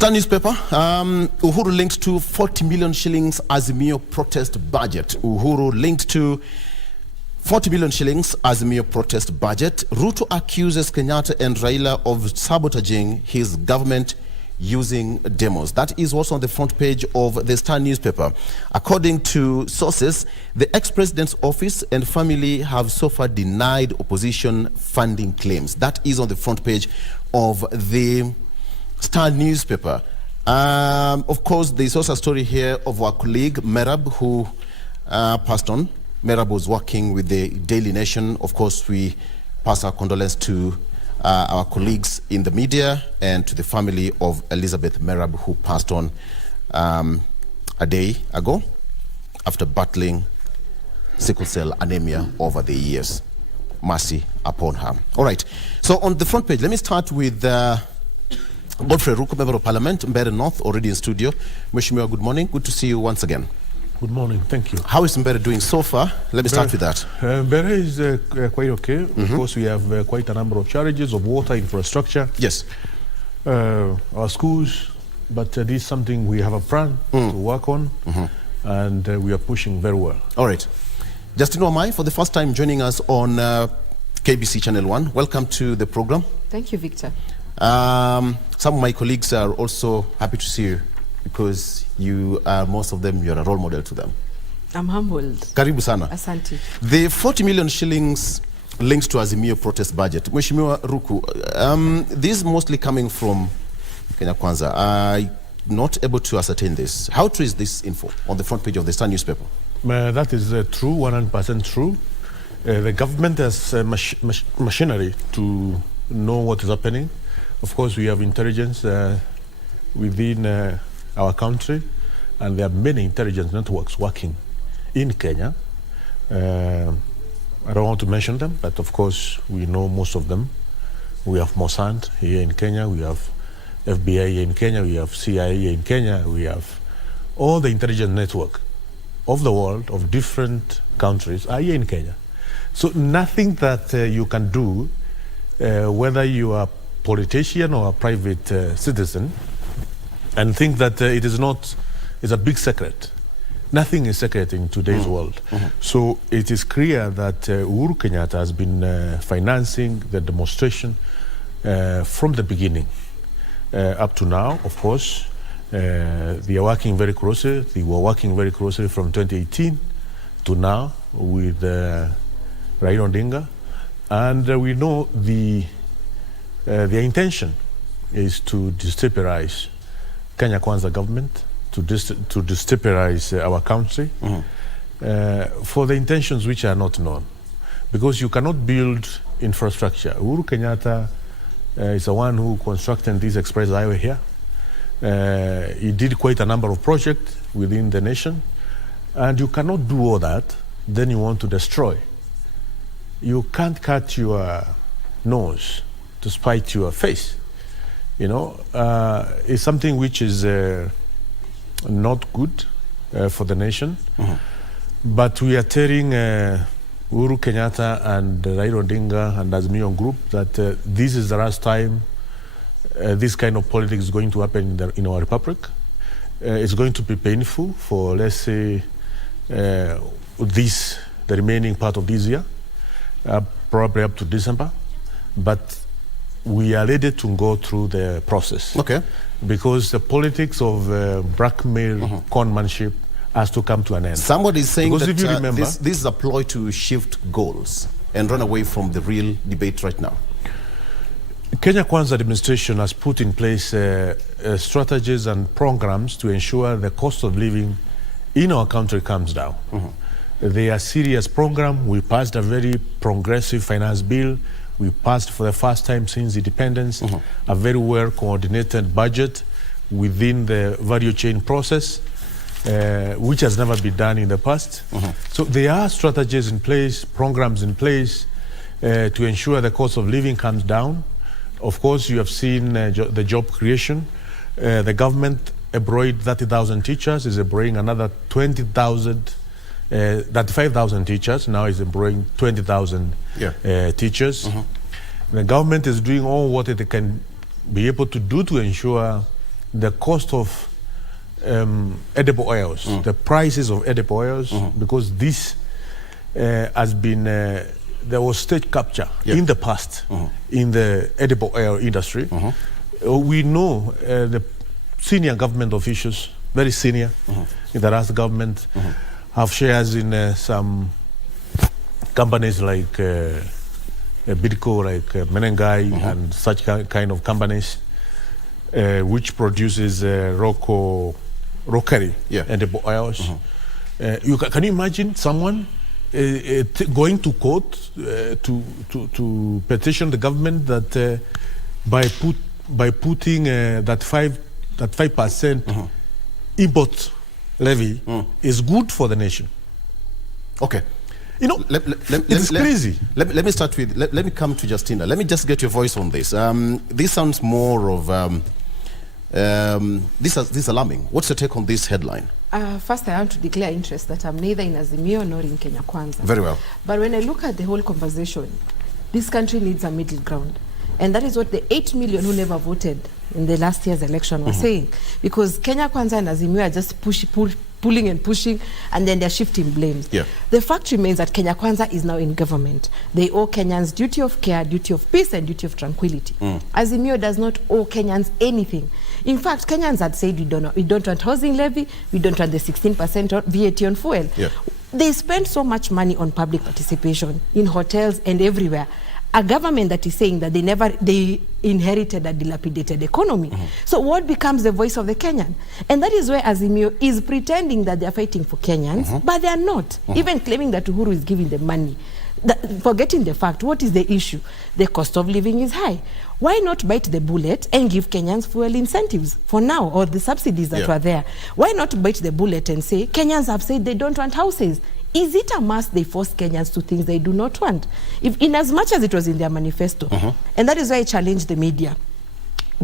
Star newspaper, Uhuru linked to 40 million shillings Azimio protest budget. Uhuru linked to 40 million shillings Azimio protest budget. Ruto accuses Kenyatta and Raila of sabotaging his government using demos. That is what's on the front page of the Star newspaper. According to sources, the ex-president's office and family have so far denied opposition funding claims. That is on the front page of the Star newspaper. Of course, there's also a story here of our colleague Merab, who passed on. Merab was working with the Daily Nation. Of course, we pass our condolence to our colleagues in the media and to the family of Elizabeth Merab, who passed on a day ago after battling sickle cell anemia over the years. Mercy upon her. All right. So on the front page, let me start with Geoffrey Ruku, Member of Parliament, Mbeere North, already in studio. Mheshimiwa, good morning. Good to see you once again. Good morning. Thank you. How is Mbeere doing so far? Let me start with that. Mbeere is quite okay. Of course, we have quite a number of challenges of water infrastructure. Yes. Our schools, but this is something we have a plan to work on, and we are pushing very well. All right. Justina Wamae, for the first time joining us on KBC Channel 1. Welcome to the program. Thank you, Victor. Some of my colleagues are also happy to see you because you are, most of them, you're a role model to them. I'm humbled. Karibu sana. Asante. The 40 million shillings links to Azimio protest budget. Mheshimiwa Ruku, this is mostly coming from Kenya Kwanza. I'm not able to ascertain this. How true is this info on the front page of the Star newspaper? That is true, 100% true. The government has machinery to know what is happening. Of course, we have intelligence within our country, and there are many intelligence networks working in Kenya. I don't want to mention them, but of course, we know most of them. We have Mossad here in Kenya, we have FBI here in Kenya, we have CIA here in Kenya, we have all the intelligence network of the world, of different countries, are here in Kenya. So nothing that you can do, whether you are politician or a private citizen, and think that it is not, it's a big secret. Nothing is secret in today's world. So it is clear that Uhuru Kenyatta has been financing the demonstration from the beginning up to now. Of course, they are working very closely. They were working very closely from 2018 to now with Raila Odinga, and we know their intention is to destabilize Kenya Kwanza government, to destabilize our country for the intentions which are not known. Because you cannot build infrastructure. Uhuru Kenyatta is the one who constructed this express highway here. He did quite a number of projects within the nation. And you cannot do all that, then you want to destroy. You can't cut your nose to spite your face. You know, it's something which is not good for the nation. But we are telling Uhuru Kenyatta and Raila Odinga and Azimio Group that this is the last time this kind of politics is going to happen in our republic. It's going to be painful for, let's say, the remaining part of this year, probably up to December. But we are ready to go through the process. Okay. Because the politics of blackmail, conmanship has to come to an end. Somebody is saying because that if you remember, this is a ploy to shift goals and run away from the real debate right now. Kenya Kwanza administration has put in place strategies and programs to ensure the cost of living in our country comes down. They are serious program. We passed a very progressive finance bill. We passed for the first time since independence a very well coordinated budget within the value chain process, which has never been done in the past. So there are strategies in place, programs in place to ensure the cost of living comes down. Of course, you have seen the job creation. The government employed 30,000 teachers, is employing another 35,000 teachers, now is employing 20,000 teachers. The government is doing all what it can be able to do to ensure the cost of edible oils, the prices of edible oils, because this has been, there was state capture in the past in the edible oil industry. We know the senior government officials, very senior in the last government, have shares in some companies like Bidco, like Menengai, and such kind of companies, which produces rockery edible oils. Can you imagine someone going to court to petition the government that by putting that 5% import levy is good for the nation? Okay. You know, it's crazy. Let me start with, let me come to Justina. Let me just get your voice on this. This sounds more of, this is alarming. What's your take on this headline? First, I want to declare interest that I'm neither in Azimio nor in Kenya Kwanza. Very well. But when I look at the whole conversation, this country needs a middle ground. And that is what the 8 million who never voted in the last year's election were saying. Because Kenya Kwanza and Azimio are just pulling and pushing, and then they're shifting blames. The fact remains that Kenya Kwanza is now in government. They owe Kenyans duty of care, duty of peace, and duty of tranquility. Azimio does not owe Kenyans anything. In fact, Kenyans had said we don't want housing levy, we don't want the 16% VAT on fuel. They spend so much money on public participation in hotels and everywhere. A government that is saying that they inherited a dilapidated economy. So what becomes the voice of the Kenyan? And that is where Azimio is pretending that they are fighting for Kenyans, but they are not. Even claiming that Uhuru is giving them money. Forgetting the fact, what is the issue? The cost of living is high. Why not bite the bullet and give Kenyans fuel incentives for now, or the subsidies that were there? Why not bite the bullet and say, Kenyans have said they don't want houses? Is it a must they force Kenyans to things they do not want? In as much as it was in their manifesto. And that is why I challenge the media.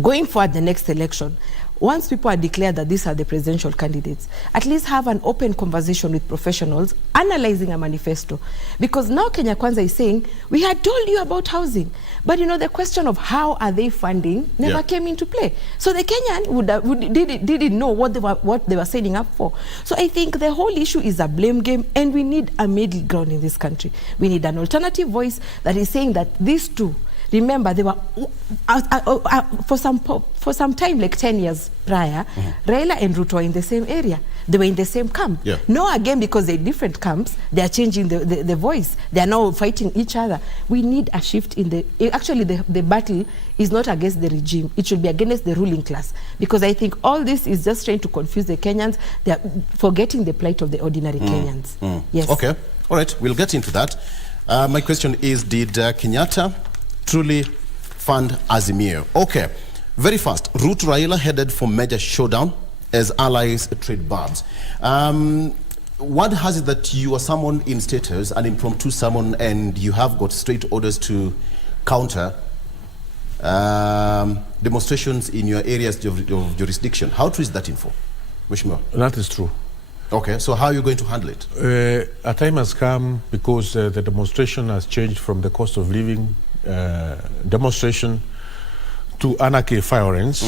Going forward the next election, once people are declared that these are the presidential candidates, at least have an open conversation with professionals analyzing a manifesto. Because now Kenya Kwanza is saying, we had told you about housing. But you know, the question of how are they funding never came into play. So the Kenyan didn't know what they were signing up for. So I think the whole issue is a blame game, and we need a middle ground in this country. We need an alternative voice that is saying that these two, remember, they were for some time, like 10 years prior, Raila and Ruto were in the same area. They were in the same camp. Now again, because they're different camps, they are changing the voice. They are now fighting each other. We need a shift in the... Actually, the battle is not against the regime. It should be against the ruling class. Because I think all this is just trying to confuse the Kenyans. They are forgetting the plight of the ordinary Kenyans. Yes. Okay. All right. We'll get into that. My question is, did Kenyatta truly fund Azimio? Okay, very fast. Ruto Raila headed for major showdown as allies trade barbs. What has it that you are someone in status, an impromptu summon, and you have got straight orders to counter demonstrations in your areas of jurisdiction? How true is that info, Mheshimiwa? That is true. Okay, so how are you going to handle it? A time has come because the demonstration has changed from the cost of living demonstration to anarchy violence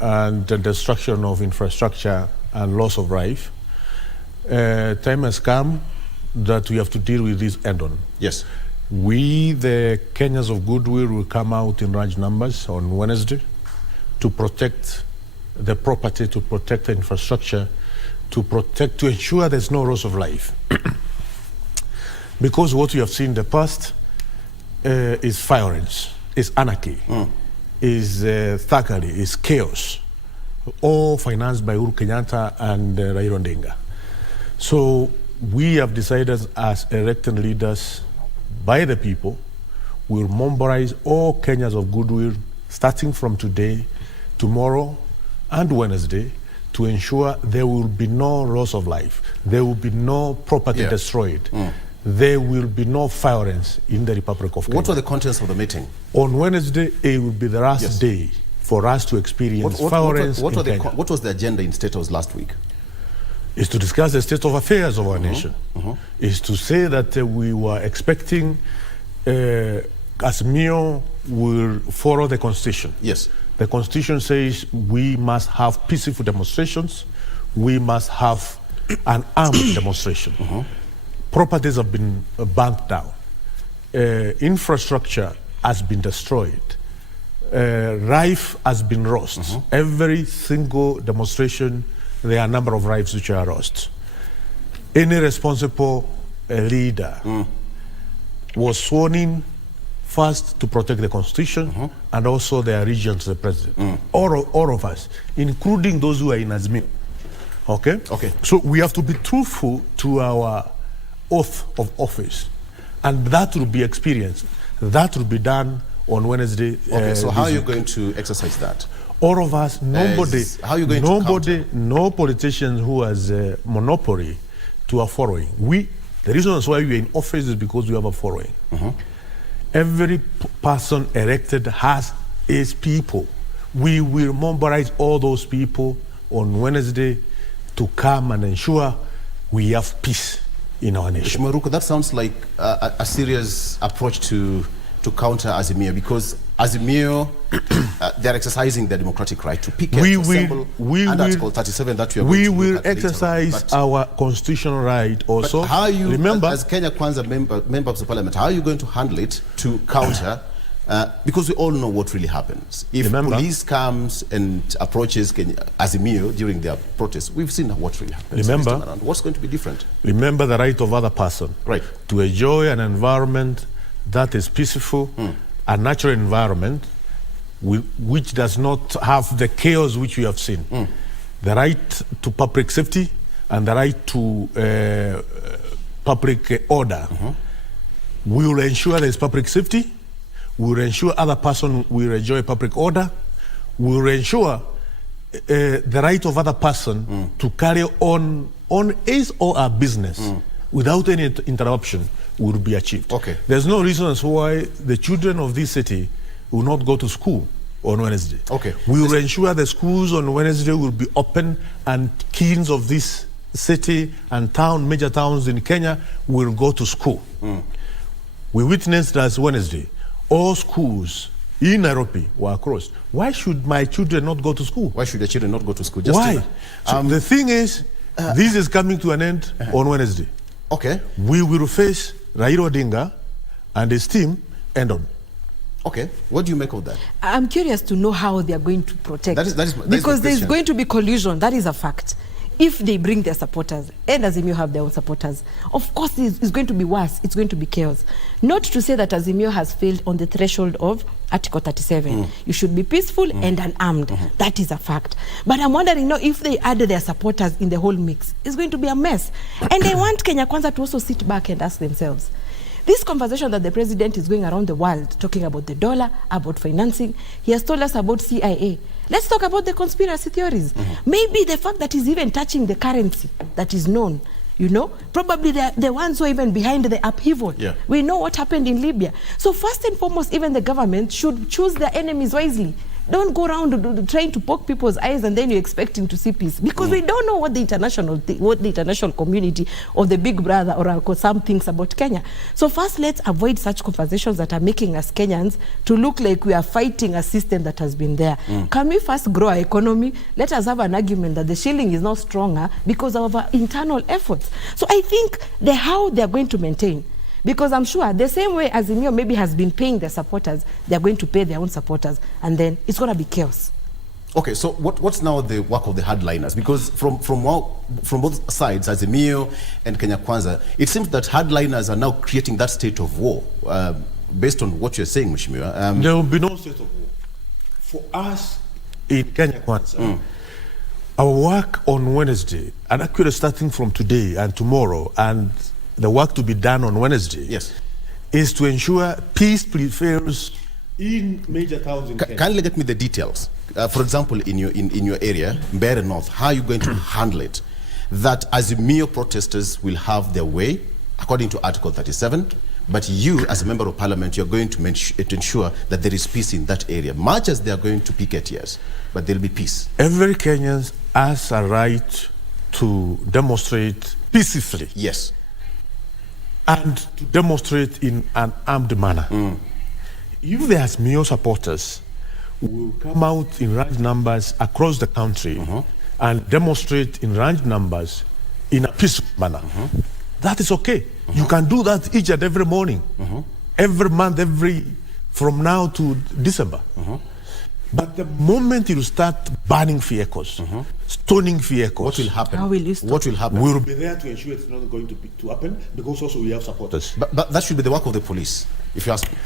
and the destruction of infrastructure and loss of life. Time has come that we have to deal with this head-on. Yes. We, the Kenyans of goodwill, will come out in large numbers on Wednesday to protect the property, to protect the infrastructure, to ensure there's no loss of life. Because what we have seen in the past is violence, is anarchy, is thuggery, is chaos, all financed by Uhuru Kenyatta and Raila Odinga. So we have decided as elected leaders by the people, we'll mobilize all Kenyans of goodwill starting from today, tomorrow, and Wednesday to ensure there will be no loss of life, there will be no property destroyed. There will be no violence in the Republic of Kenya. What were the contents of the meeting? On Wednesday, it will be the last day for us to experience violence in Kenya. What was the agenda in State House last week? Is to discuss the state of affairs of our nation. Is to say that we were expecting Azimio will follow the constitution. Yes. The Constitution says we must have peaceful demonstrations. We must have an armed demonstration. Properties have been burnt down. Infrastructure has been destroyed. Rife has been lost. Every single demonstration, there are a number of rights which are lost. Any responsible leader was sworn in first to protect the Constitution and also the allegiance to the president. All of us, including those who are in Azimio. Okay? Okay. So we have to be truthful to our oath of office. And that will be experienced. That will be done on Wednesday. Okay, so how are you going to exercise that? All of us, nobody, how are you going to counter? no politician who has a monopoly to a following. The reason why we are in office is because we have a following. Every person elected has his people. We will mobilize all those people on Wednesday to come and ensure we have peace in our nation. Geoffrey Ruku, that sounds like a serious approach to counter Azimio, because Azimio, they're exercising their democratic right to picket, to assemble, and Article 37 that we are going to will look at exercise later on. our constitutional right also. But how are you, remember, as Kenya Kwanza member of the parliament, how are you going to handle it to counter? Because we all know what really happens. If police comes and approaches Azimio during their protests, we've seen what really happens. Remember, what's going to be different? Remember the right of other person to enjoy an environment that is peaceful, a natural environment which does not have the chaos which we have seen. The right to public safety and the right to public order. We will ensure there is public safety. We will ensure other person will enjoy public order. We will ensure the right of other person to carry on his or her business without any interruption will be achieved. Okay. There's no reasons why the children of this city will not go to school on Wednesday. Okay. We will ensure the schools on Wednesday will be open and kids of this city and major towns in Kenya will go to school. We witnessed last Wednesday, all schools in Nairobi were closed. Why should my children not go to school? Why should the children not go to school? Why? So the thing is, this is coming to an end on Wednesday. Okay. We will face Raila Odinga and his team end on. Okay. What do you make of that? I'm curious to know how they are going to protect. That is because there's going to be collusion. That is a fact. If they bring their supporters, and Azimio have their own supporters, of course it's going to be worse. It's going to be chaos. Not to say that Azimio has failed on the threshold of Article 37. You should be peaceful and unarmed. That is a fact. But I'm wondering now if they add their supporters in the whole mix, it's going to be a mess. And I want Kenya Kwanza to also sit back and ask themselves, this conversation that the president is going around the world, talking about the dollar, about financing, he has told us about CIA. Let's talk about the conspiracy theories. Maybe the fact that he's even touching the currency that is known, you know, probably the ones who are even behind the upheaval. We know what happened in Libya. So first and foremost, even the government should choose their enemies wisely. Don't go around trying to poke people's eyes and then you're expecting to see peace, because we don't know what the international community or the big brother or some thinks about Kenya. So first, let's avoid such conversations that are making us Kenyans to look like we are fighting a system that has been there. Can we first grow our economy? Let us have an argument that the shilling is not stronger because of our internal efforts. So I think how they are going to maintain, because I'm sure the same way Azimio maybe has been paying their supporters, they're going to pay their own supporters, and then it's going to be chaos. Okay, so what's now the work of the hardliners? Because from both sides, Azimio and Kenya Kwanza, it seems that hardliners are now creating that state of war. Based on what you're saying, Mheshimiwa. There will be no state of war. For us in Kenya Kwanza, our work on Wednesday, and actually starting from today and tomorrow, and the work to be done on Wednesday, is to ensure peace prevails in major towns in Kenya. Kindly get me the details. For example, in your area, Mbeere North, how are you going to handle it? That Azimio protesters will have their way, according to Article 37, but you, as a member of parliament, you're going to ensure that there is peace in that area, much as they are going to picket, yes, but there'll be peace. Every Kenyan has a right to demonstrate peacefully. Yes. And to demonstrate in an armed manner. If there's Azimio supporters we will come out in large numbers across the country and demonstrate in large numbers in a peaceful manner. That is okay. You can do that each and every morning, every month, from now to December. But the moment you start banning vehicles, stoning vehicles, what will happen? How will you stop? What will happen? We will be there to ensure it's not going to happen, because also we have supporters. But that should be the work of the police, if you ask me.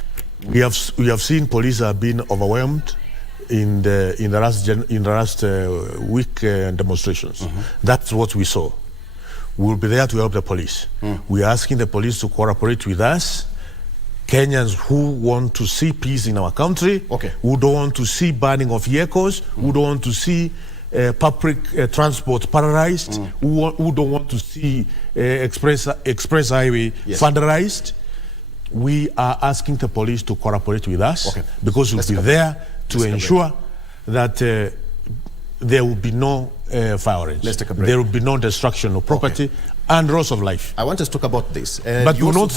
We have seen police have been overwhelmed in the last week demonstrations. That's what we saw. We will be there to help the police. We are asking the police to cooperate with us. Kenyans who want to see peace in our country, who don't want to see burning of vehicles, who don't want to see public transport paralyzed, who don't want to see express highway federalized. We are asking the police to cooperate with us because we'll be there to ensure that there will be no violence. Let's take a break. There will be no destruction of property and loss of life. I want us to talk about this. But we will not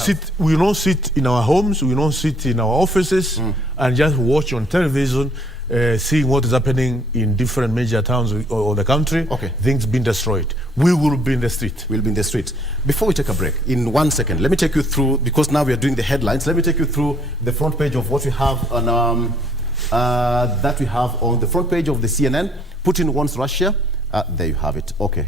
sit in our homes, we will not sit in our offices and just watch on television, seeing what is happening in different major towns or the country, things being destroyed. We will be in the street. We'll be in the street. Before we take a break, in 1 second, let me take you through, because now we are doing the headlines, let me take you through the front page of what we have on, that we have on the front page of the CNN. Putin wants Russia. There you have it. Okay.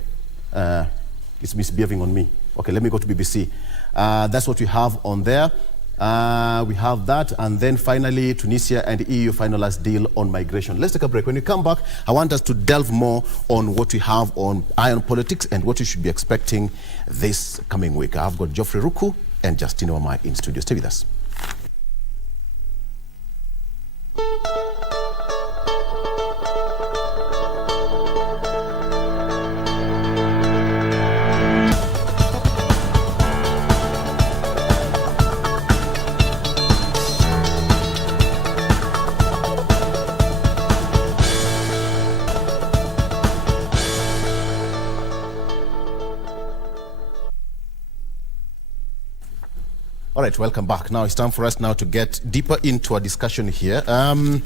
It's misbehaving on me. Okay, let me go to BBC. That's what we have on there. We have that, and then finally Tunisia and EU finalized deal on migration. Let's take a break. When we come back, I want us to delve more on what we have on iron politics and what you should be expecting this coming week. I've got Geoffrey Ruku and Justina Wamae in studio. Stay with us. All right, welcome back. Now it's time for us now to get deeper into our discussion here. Let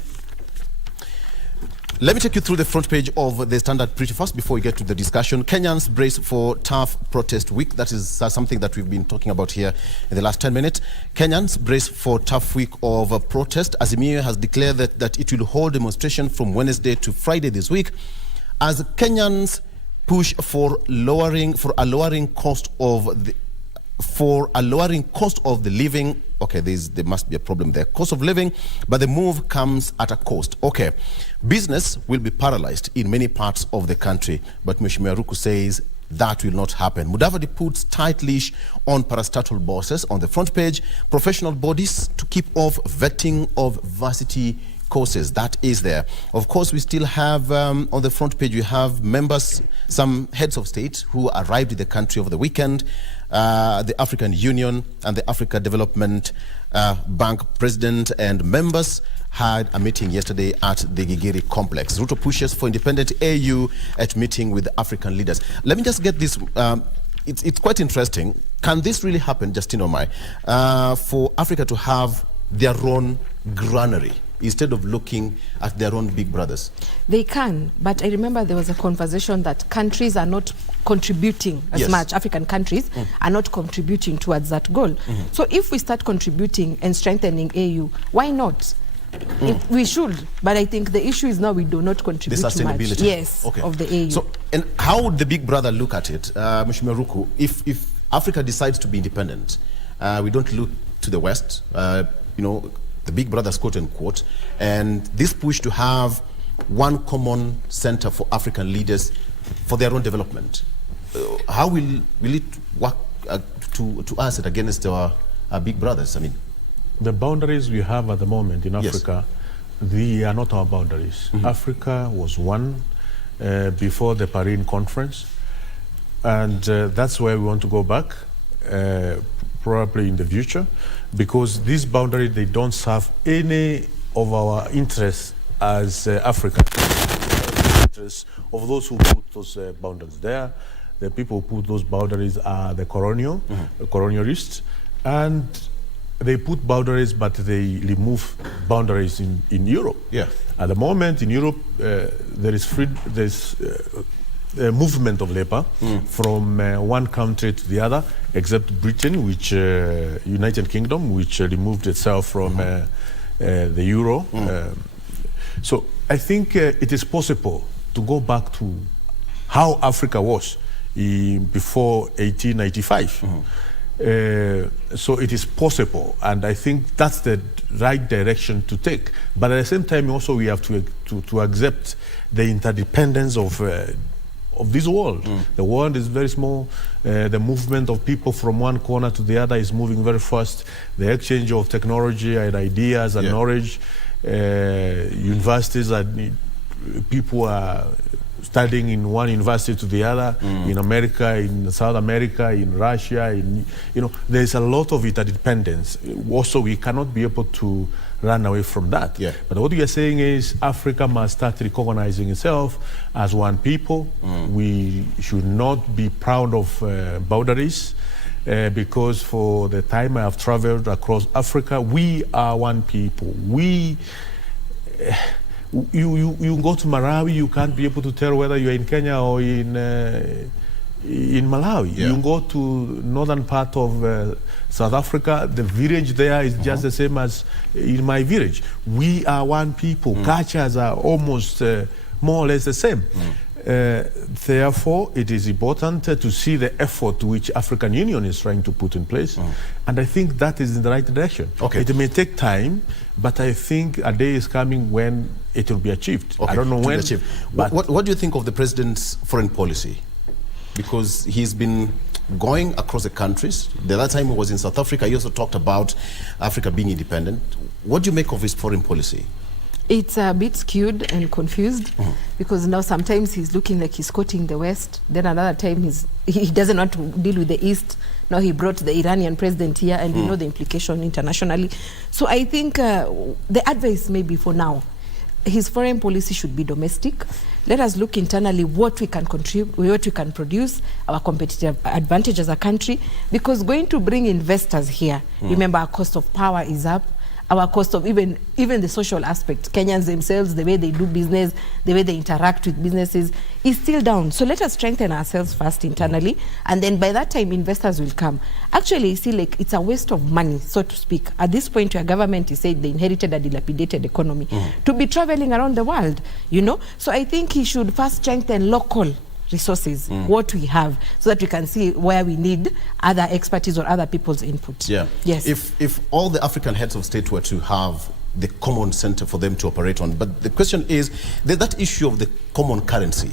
me take you through the front page of the Standard pretty fast before we get to the discussion. Kenyans brace for tough protest week. That is something that we've been talking about here in the last 10 minutes. Kenyans brace for tough week of protest. Azimio has declared that it will hold demonstration from Wednesday to Friday this week as Kenyans push for a lowering cost of the living. Okay, there must be a problem there. Cost of living, but the move comes at a cost. Okay, business will be paralyzed in many parts of the country, but Mheshimiwa Ruku says that will not happen. Mudavadi puts tight leash on parastatal bosses on the front page. Professional bodies to keep off vetting of varsity courses. That is there. Of course, we still have on the front page, we have members, some heads of state who arrived in the country over the weekend. The African Union and the Africa Development Bank president and members had a meeting yesterday at the Gigiri complex. Ruto pushes for independent AU at meeting with African leaders. Let me just get this. It's quite interesting. Can this really happen, Justina Wamae, for Africa to have their own granary instead of looking at their own big brothers? They can, but I remember there was a conversation that countries are not contributing as much, African countries are not contributing towards that goal. So if we start contributing and strengthening AU, why not? We should, but I think the issue is now we do not contribute the sustainability. Much. Of the AU. So, and how would the big brother look at it, Mheshimiwa Ruku, if Africa decides to be independent, we don't look to the West, the big brothers, quote unquote, and this push to have one common center for African leaders for their own development. How will it work to us against our big brothers? I mean, the boundaries we have at the moment in Africa, they are not our boundaries. Africa was one before the Paris conference, and that's where we want to go back. Probably in the future, because this boundary, they don't serve any of our interests as Africa. Interests of those who put those boundaries there. The people who put those boundaries are the colonialists, and they put boundaries, but they remove boundaries in Europe. Yeah. At the moment in Europe, there is a movement of labor from one country to the other, except Britain, which United Kingdom, which removed itself from the euro. So I think it is possible to go back to how Africa was before 1895. So it is possible, and I think that's the right direction to take. But at the same time, also we have to accept the interdependence of this world. The world is very small. The movement of people from one corner to the other is moving very fast. The exchange of technology and ideas and knowledge, universities and people are studying in one university to the other, in America, in South America, in Russia, there's a lot of interdependence. Also, we cannot be able to run away from that. Yeah. But what we are saying is Africa must start recognizing itself as one people. We should not be proud of boundaries, because for the time I have traveled across Africa, we are one people. You go to Malawi, you can't be able to tell whether you're in Kenya or in Malawi. Yeah. You go to northern part of South Africa, the village there is just the same as in my village. We are one people. Cultures are almost more or less the same. Therefore, it is important to see the effort which African Union is trying to put in place, and I think that is in the right direction. Okay. It may take time, but I think a day is coming when it will be achieved. Okay. I don't know when. But what do you think of the president's foreign policy? Because he's been going across the countries. The other time he was in South Africa, he also talked about Africa being independent. What do you make of his foreign policy? It's a bit skewed and confused, because now sometimes he's looking like he's quoting the West, then another time he doesn't want to deal with the East. Now he brought the Iranian president here, and we know the implication internationally. So I think the advice maybe for now, his foreign policy should be domestic. Let us look internally what we can contribute, what we can produce, our competitive advantage as a country, because going to bring investors here, remember our cost of power is up. Our cost of even the social aspect, Kenyans themselves, the way they do business, the way they interact with businesses is still down. So let us strengthen ourselves first internally, and then by that time investors will come. Actually, you see, like, it's a waste of money, so to speak. At this point, your government is saying they inherited a dilapidated economy to be traveling around the world, So I think he should first strengthen local resources, what we have, so that we can see where we need other expertise or other people's input. Yeah. Yes. If all the African heads of state were to have the common center for them to operate on, but the question is that issue of the common currency,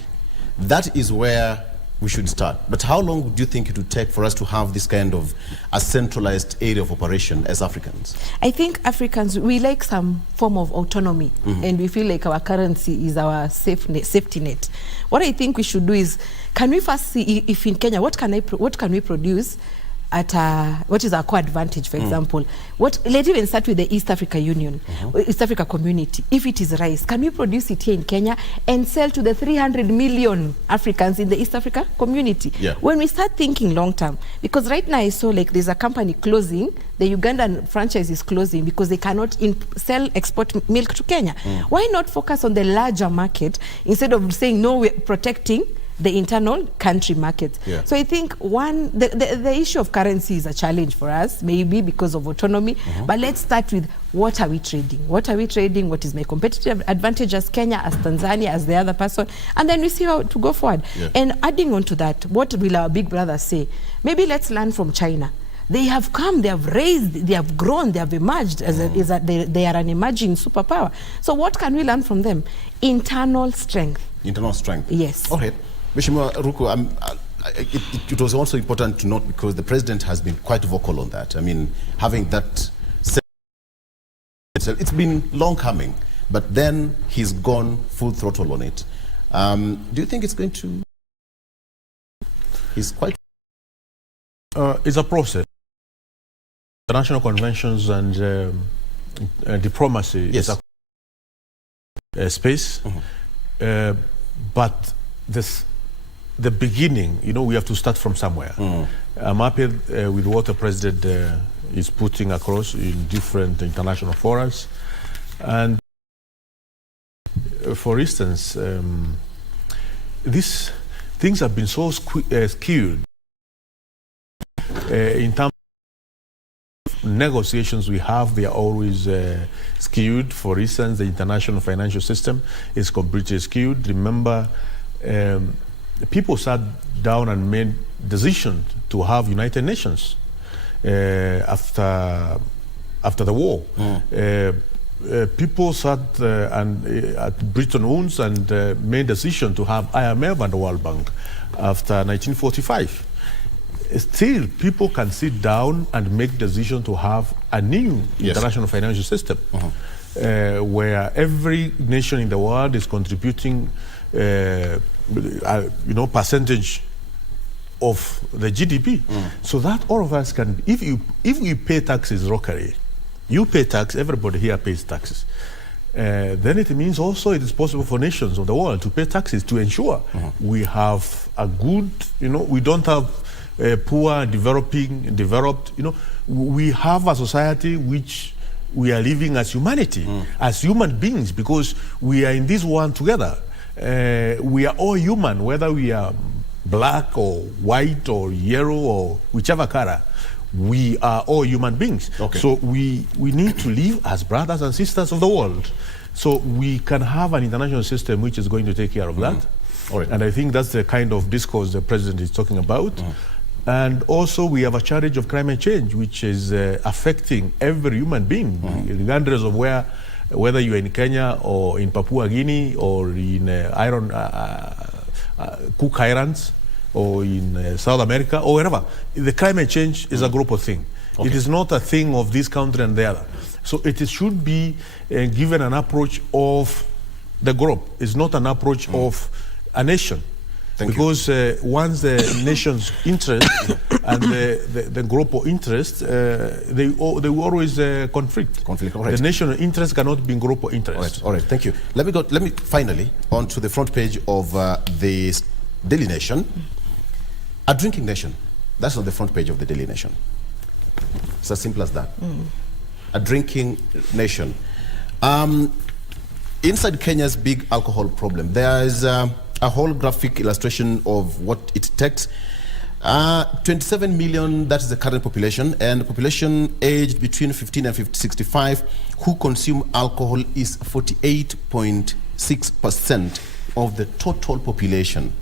that is where we should start. But how long do you think it would take for us to have this kind of a centralized area of operation as Africans? I think Africans, we like some form of autonomy, and we feel like our currency is our safety net. What I think we should do is, can we first see if in Kenya, what can we produce at what is our core advantage, for example? Let's even start with the East Africa Union, East Africa community. If it is rice, can we produce it here in Kenya and sell to the 300 million Africans in the East Africa community? Yeah. When we start thinking long term, because right now I saw like there's a company closing, the Ugandan franchise is closing because they cannot export milk to Kenya. Why not focus on the larger market instead of saying, no, we're protecting the internal country market? Yeah. So I think the issue of currency is a challenge for us, maybe because of autonomy, but let's start with what are we trading? What are we trading? What is my competitive advantage as Kenya, as Tanzania, as the other person? And then we see how to go forward. Yeah. And adding on to that, what will our big brothers say? Maybe let's learn from China. They have come, they have raised, they have grown, they have emerged they are an emerging superpower. So what can we learn from them? Internal strength. Internal strength. Yes. Okay. Mheshimiwa Ruku, it was also important to note, because the president has been quite vocal on that. I mean, having that, it's been long coming, but then he's gone full throttle on it. Do you think it's going to? He's quite. It's a process. International conventions and diplomacy is a space, but this the beginning, we have to start from somewhere. I'm happy with what the president is putting across in different international forums. And for instance, these things have been so skewed in terms of negotiations we have. They are always skewed. For instance, the international financial system is completely skewed. Remember, people sat down and made decisions to have United Nations after the war. People sat at Bretton Woods and made decision to have IMF and the World Bank after 1945. Still, people can sit down and make decision to have a new international financial system where every nation in the world is contributing percentage of the GDP. So that all of us can, if we pay taxes locally, you pay tax, everybody here pays taxes. Then it means also it is possible for nations of the world to pay taxes to ensure we have a good, we don't have poor, developed. We have a society which we are living as humanity, as human beings, because we are in this world together. We are all human, whether we are black or white or yellow or whichever color. We are all human beings. Okay. So we need to live as brothers and sisters of the world. So we can have an international system which is going to take care of that. All right. And I think that's the kind of discourse the president is talking about. And also we have a challenge of climate change, which is affecting every human being, regardless of whether you're in Kenya or in Papua Guinea or in Cook Islands or in South America or wherever. The climate change is a global thing. Okay. It is not a thing of this country and the other. So it should be given an approach of the globe. It's not an approach of a nation. Because once the nation's interest and the global interest, they will always conflict. All right. The national interest cannot be global interest. All right, thank you. Let me finally on to the front page of the Daily Nation. A drinking nation. That's on the front page of the Daily Nation. It's as simple as that. A drinking nation. Inside Kenya's big alcohol problem, there is a whole graphic illustration of what it takes. 27 million, that is the current population, and the population aged between 15 and 65 who consume alcohol is 48.6% of the total population.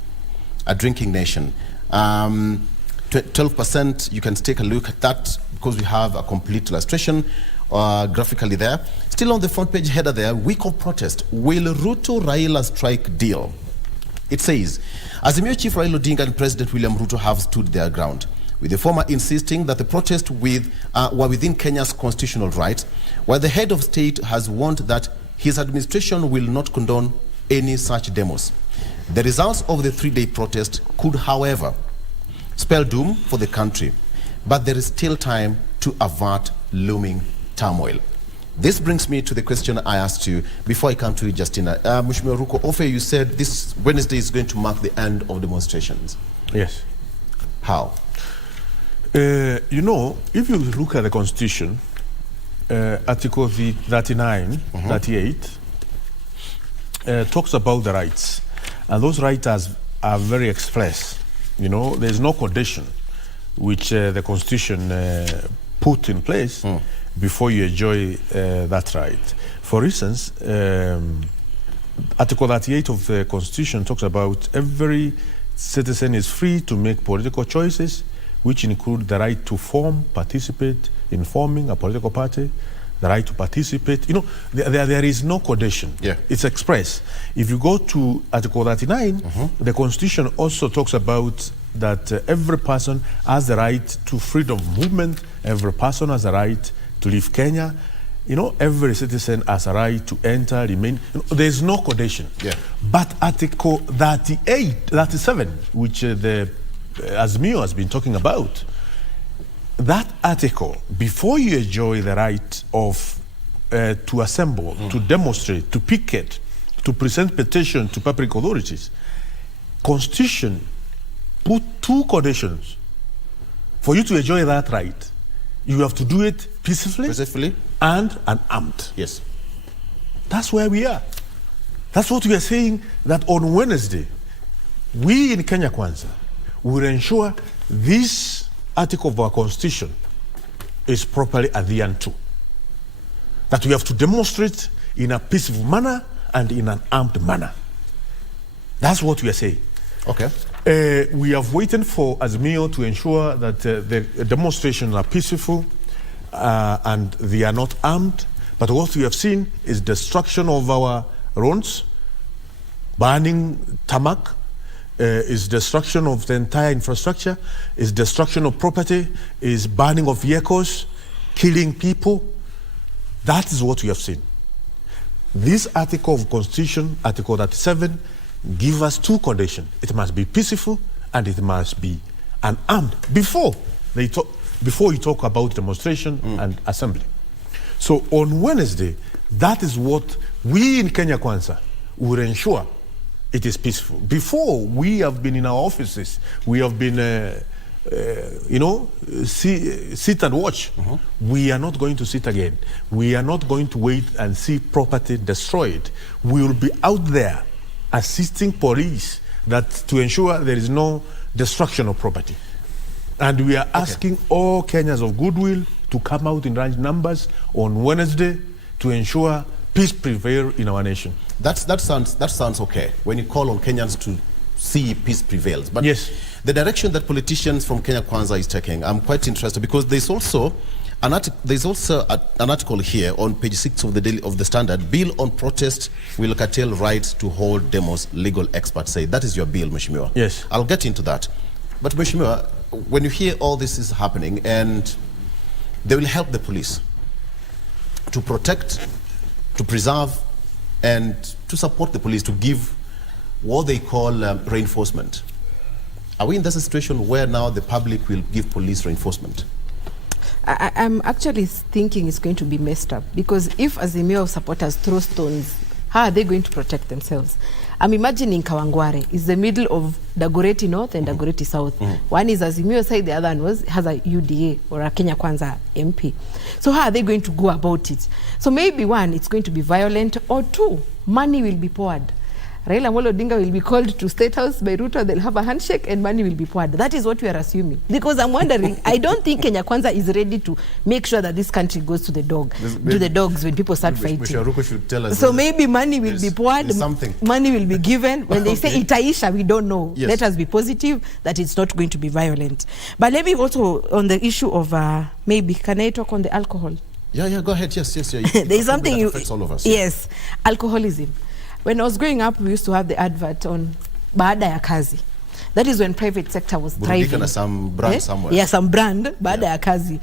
A drinking nation. 12%, you can take a look at that because we have a complete illustration graphically there. Still on the front page header there, week of protest. Will Ruto Raila strike deal? It says, Azimio Chief Raila Odinga and President William Ruto have stood their ground, with the former insisting that the protests were within Kenya's constitutional rights, while the head of state has warned that his administration will not condone any such demos. The results of the three-day protest could, however, spell doom for the country, but there is still time to avert looming turmoil. This brings me to the question I asked you before I come to you, Justina. Mheshimiwa Ruku, Ofe, you said this Wednesday is going to mark the end of demonstrations. Yes. How? If you look at the Constitution, Article 39, 38, talks about the rights. And those rights are very express. There's no condition which the Constitution put in place before you enjoy that right. For instance, Article 38 of the Constitution talks about every citizen is free to make political choices, which include the right to participate in forming a political party, the right to participate. There is no condition. Yeah. It's express. If you go to Article 39, the Constitution also talks about that every person has the right to freedom of movement, every person has the right to leave Kenya. Every citizen has a right to enter, remain. There's no condition. Yeah. But Article 37, which the Azimio has been talking about, that article, before you enjoy the right of to assemble, to demonstrate, to picket, to present petition to public authorities, Constitution put two conditions. For you to enjoy that right, you have to do it peacefully and unarmed. Yes. That's where we are. That's what we are saying, that on Wednesday, we in Kenya Kwanza will ensure this article of our constitution is properly adhered to. That we have to demonstrate in a peaceful manner and in an armed manner. That's what we are saying. Okay. We have waited for Azimio to ensure that the demonstrations are peaceful and they are not armed. But what we have seen is destruction of our roads, burning tarmac, is destruction of the entire infrastructure, is destruction of property, is burning of vehicles, killing people. That is what we have seen. This article of Constitution, Article 37, gives us two conditions. It must be peaceful and it must be unarmed before you talk about demonstration and assembly. So on Wednesday, that is what we in Kenya Kwanza will ensure it is peaceful. Before, we have been in our offices, we have been, sit and watch. We are not going to sit again. We are not going to wait and see property destroyed. We will be out there assisting police to ensure there is no destruction of property. And we are asking all Kenyans of goodwill to come out in large numbers on Wednesday to ensure peace prevail in our nation. That sounds okay when you call on Kenyans to see peace prevails. But yes, the direction that politicians from Kenya Kwanza is taking, I'm quite interested, because there's also an article here on page 6 of the Standard. Bill on protest will curtail rights to hold demos, legal experts say. That is your bill, Mheshimiwa. Yes. I'll get into that. But Mheshimiwa, when you hear all this is happening and they will help the police to protect, to preserve, and to support the police, to give what they call reinforcement. Are we in that situation where now the public will give police reinforcement? I'm actually thinking it's going to be messed up, because if Azimio supporters throw stones, how are they going to protect themselves? I'm imagining Kawangware is the middle of Dagoretti North and Dagoretti South. One is Azimio side, the other one has a UDA or a Kenya Kwanza MP. So how are they going to go about it? So maybe one, it's going to be violent, or two, money will be poured. Raila Amolo Odinga will be called to State House by Ruto, they'll have a handshake and money will be poured. That is what we are assuming. Because I'm wondering, I don't think Kenya Kwanza is ready to make sure that this country goes to the dogs when people start fighting. Ruku should tell us. So maybe money will be poured, money will be given. When they say Itaisha, we don't know. Yes. Let us be positive that it's not going to be violent. But let me also, on the issue of, maybe, can I talk on the alcohol? Yeah, go ahead. Yes. There's something that affects all of us. Yes, alcoholism. When I was growing up, we used to have the advert on Baada ya Kazi. That is when private sector was thriving. Some brand somewhere. Yeah, some brand, Baada ya Kazi.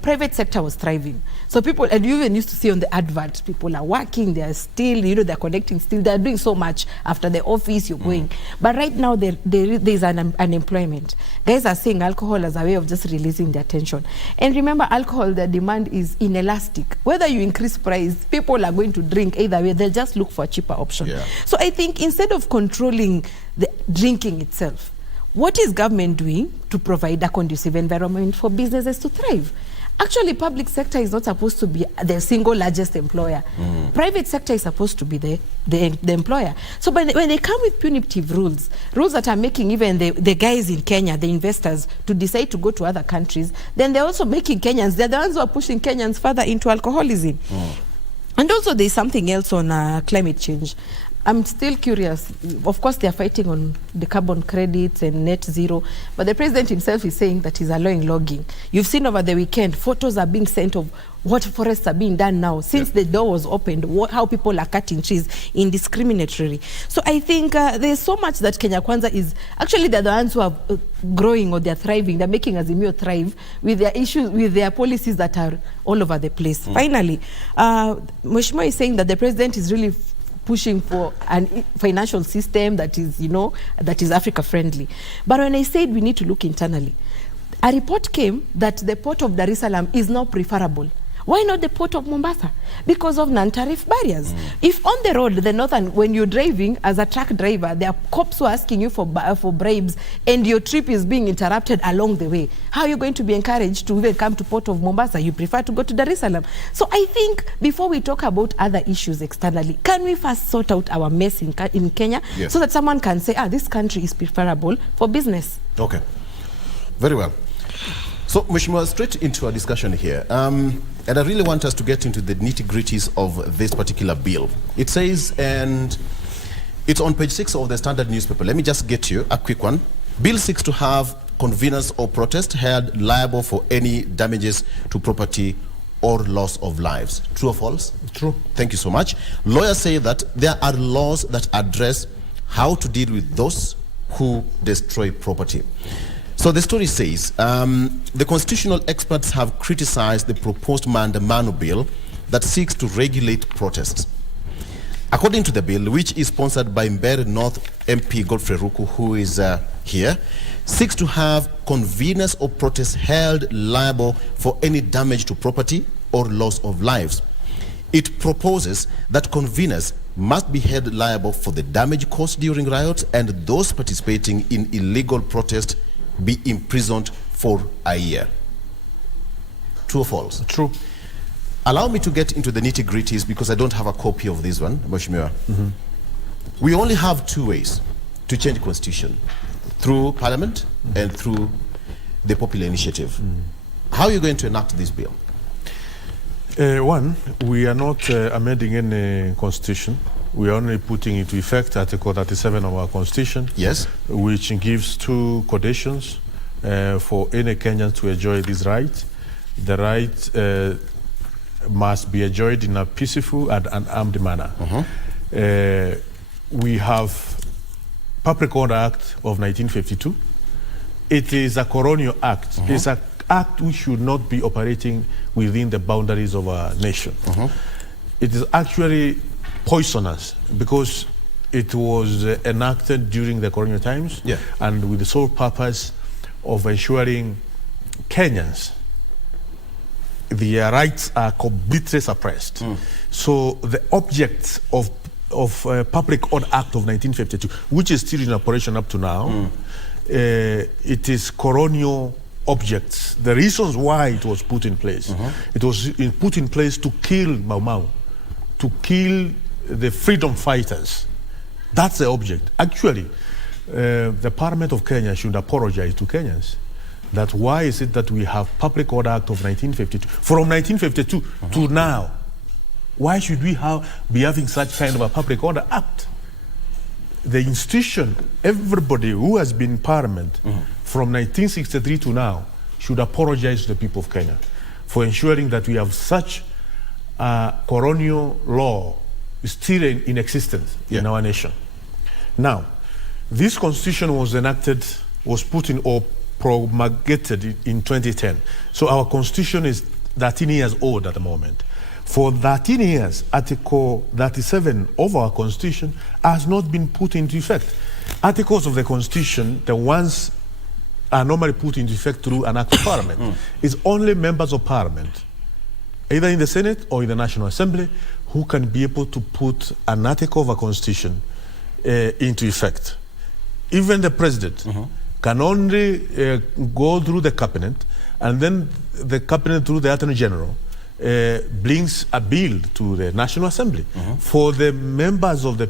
Private sector was thriving. So people, and you even used to see on the advert, people are working, they are still, they're collecting still, they're doing so much after the office, you're going. But right now, there's an unemployment. Guys are saying alcohol as a way of just releasing their tension. And remember, alcohol, the demand is inelastic. Whether you increase price, people are going to drink either way, they'll just look for a cheaper option. Yeah. So I think instead of controlling the drinking itself, what is government doing to provide a conducive environment for businesses to thrive? Actually, public sector is not supposed to be the single largest employer. Private sector is supposed to be the employer. So when they come with punitive rules that are making even the guys in Kenya, the investors, to decide to go to other countries, then they're also making Kenyans, they're the ones who are pushing Kenyans further into alcoholism. And also there's something else on climate change. I'm still curious. Of course, they're fighting on the carbon credits and net zero, but the president himself is saying that he's allowing logging. You've seen over the weekend, photos are being sent of what forests are being done now. Since the door was opened, how people are cutting trees indiscriminately. So I think there's so much that Kenya Kwanza is, actually they're the ones who are growing, or they're thriving. They're making Azimio thrive with their issues, with their policies that are all over the place. Finally, Mheshimiwa is saying that the president is really pushing for a financial system that is, that is Africa friendly. But when I said we need to look internally, a report came that the port of Dar es Salaam is now preferable. Why not the port of Mombasa? Because of non-tariff barriers. If on the road, the northern, when you're driving as a truck driver, there are cops who are asking you for bribes, and your trip is being interrupted along the way, how are you going to be encouraged to even come to port of Mombasa? You prefer to go to Dar es Salaam. So I think before we talk about other issues externally, can we first sort out our mess in Kenya, yes, so that someone can say, this country is preferable for business? Okay, very well. So, Mheshimiwa, straight into our discussion here. And I really want us to get into the nitty-gritties of this particular bill. It says, and it's on page 6 of the Standard newspaper. Let me just get you a quick one. Bill seeks to have conveners or protest held liable for any damages to property or loss of lives. True or false? True. Thank you so much. Lawyers say that there are laws that address how to deal with those who destroy property. So the story says, the constitutional experts have criticized the proposed Maandamano bill that seeks to regulate protests. According to the bill, which is sponsored by Mbeere North MP Geoffrey Ruku, who is here, seeks to have conveners of protests held liable for any damage to property or loss of lives. It proposes that conveners must be held liable for the damage caused during riots, and those participating in illegal protest be imprisoned for a year. True or false? True. Allow me to get into the nitty-gritties because I don't have a copy of this one, Mheshimiwa. We only have two ways to change the constitution: through parliament and through the popular initiative. How are you going to enact this bill? One, we are not amending any constitution. We are only putting into effect Article 37 of our Constitution, yes, which gives two conditions for any Kenyan to enjoy this right. The right must be enjoyed in a peaceful and unarmed manner. We have Public Order Act of 1952. It is a colonial act. It's an act which should not be operating within the boundaries of our nation. It is actually poisonous because it was enacted during the colonial times, and with the sole purpose of ensuring Kenyans, their rights are completely suppressed. So the object of Public Order Act of 1952, which is still in operation up to now, it is colonial objects. The reasons why it was put in place, it was put in place to kill Mau Mau, to kill the freedom fighters. That's the object. Actually, the Parliament of Kenya should apologize to Kenyans. That why is it that we have Public Order Act of 1952? From 1952 to now, why should we be having such kind of a Public Order Act? The institution, everybody who has been in Parliament from 1963 to now should apologize to the people of Kenya for ensuring that we have such a colonial law still in existence in our nation. Now, this constitution was enacted, was put in or promulgated in 2010. So our constitution is 13 years old at the moment. For 13 years, Article 37 of our constitution has not been put into effect. Articles of the constitution, the ones are normally put into effect through an act of parliament. It's only members of parliament, either in the Senate or in the National Assembly, who can be able to put an article of a constitution into effect. Even the president can only go through the cabinet, and then the cabinet through the attorney general brings a bill to the National Assembly for the members of the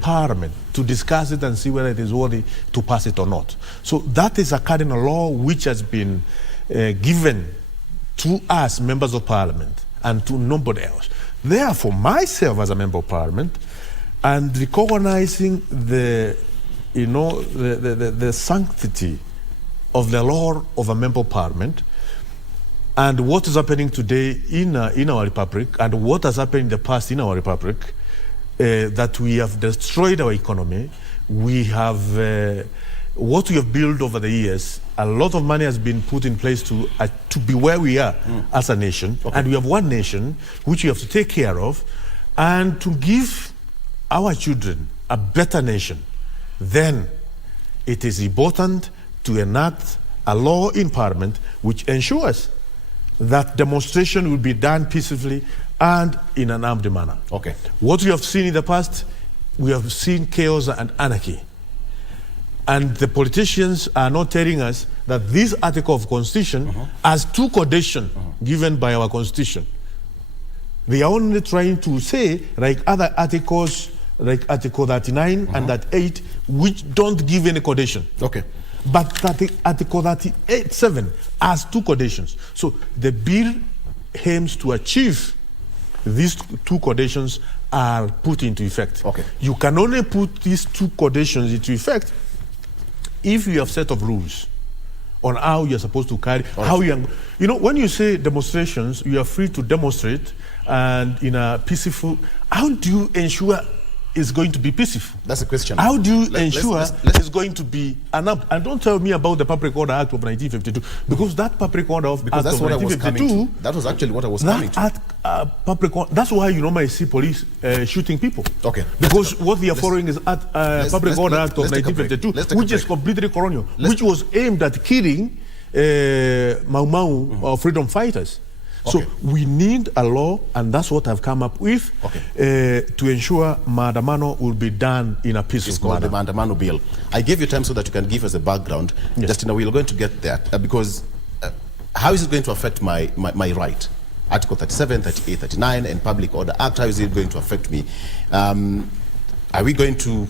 parliament to discuss it and see whether it is worthy to pass it or not. So that is a cardinal law which has been given to us, members of parliament, and to nobody else. Therefore, myself as a member of parliament, and recognizing the sanctity of the law of a member of parliament, and what is happening today in our republic, and what has happened in the past in our republic, that we have destroyed our economy. We have what we have built over the years. A lot of money has been put in place to be where we are as a nation, and we have one nation which we have to take care of, and to give our children a better nation. Then it is important to enact a law in Parliament which ensures that demonstration will be done peacefully and in an armed manner. Okay. What we have seen in the past, we have seen chaos and anarchy. And the politicians are not telling us that this article of Constitution has two conditions given by our Constitution. They are only trying to say, like other articles, like Article 39 and that 8, which don't give any condition. Okay. But Article 38(7) has two conditions. So the bill aims to achieve these two conditions are put into effect. Okay. You can only put these two conditions into effect if you have set of rules on how you're supposed to carry, how you know, when you say demonstrations, you are free to demonstrate and in a peaceful, how do you ensure it's going to be peaceful? That's the question. How do you ensure it's going to be unarmed? And don't tell me about the Public Order Act of 1952, because that Public Order Act of 1952, that was actually what I was coming to. That's why you normally see police shooting people. Okay. Because what they are following is Public Order Act of 1952, which is completely colonial, which was aimed at killing Mau Mau freedom fighters. Okay. So we need a law, and that's what I've come up with, to ensure Maandamano will be done in a peaceful manner. It's called the Maandamano bill. I gave you time so that you can give us a background. Yes. Justina, we're going to get that because how is it going to affect my right? Article 37, 38, 39, and Public Order Act, how is it going to affect me? Are we going to,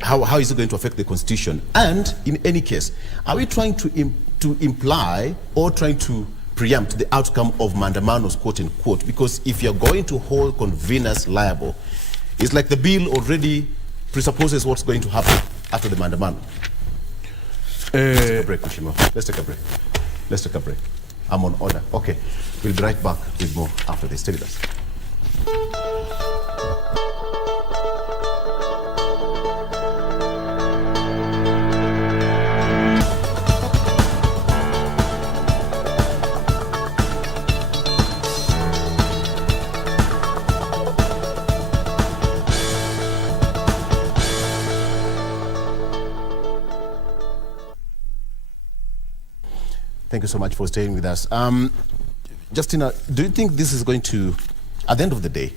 how is it going to affect the Constitution? And in any case, are we trying to imply or trying to preempt the outcome of Maandamano's quote unquote? Because if you're going to hold conveners liable, it's like the bill already presupposes what's going to happen after the Maandamano. Let's take a break, Kushimo. Let's take a break. I'm on order. Okay, we'll be right back with more after this. Stay with us. Thank you so much for staying with us. Justina, do you think this is going to, at the end of the day,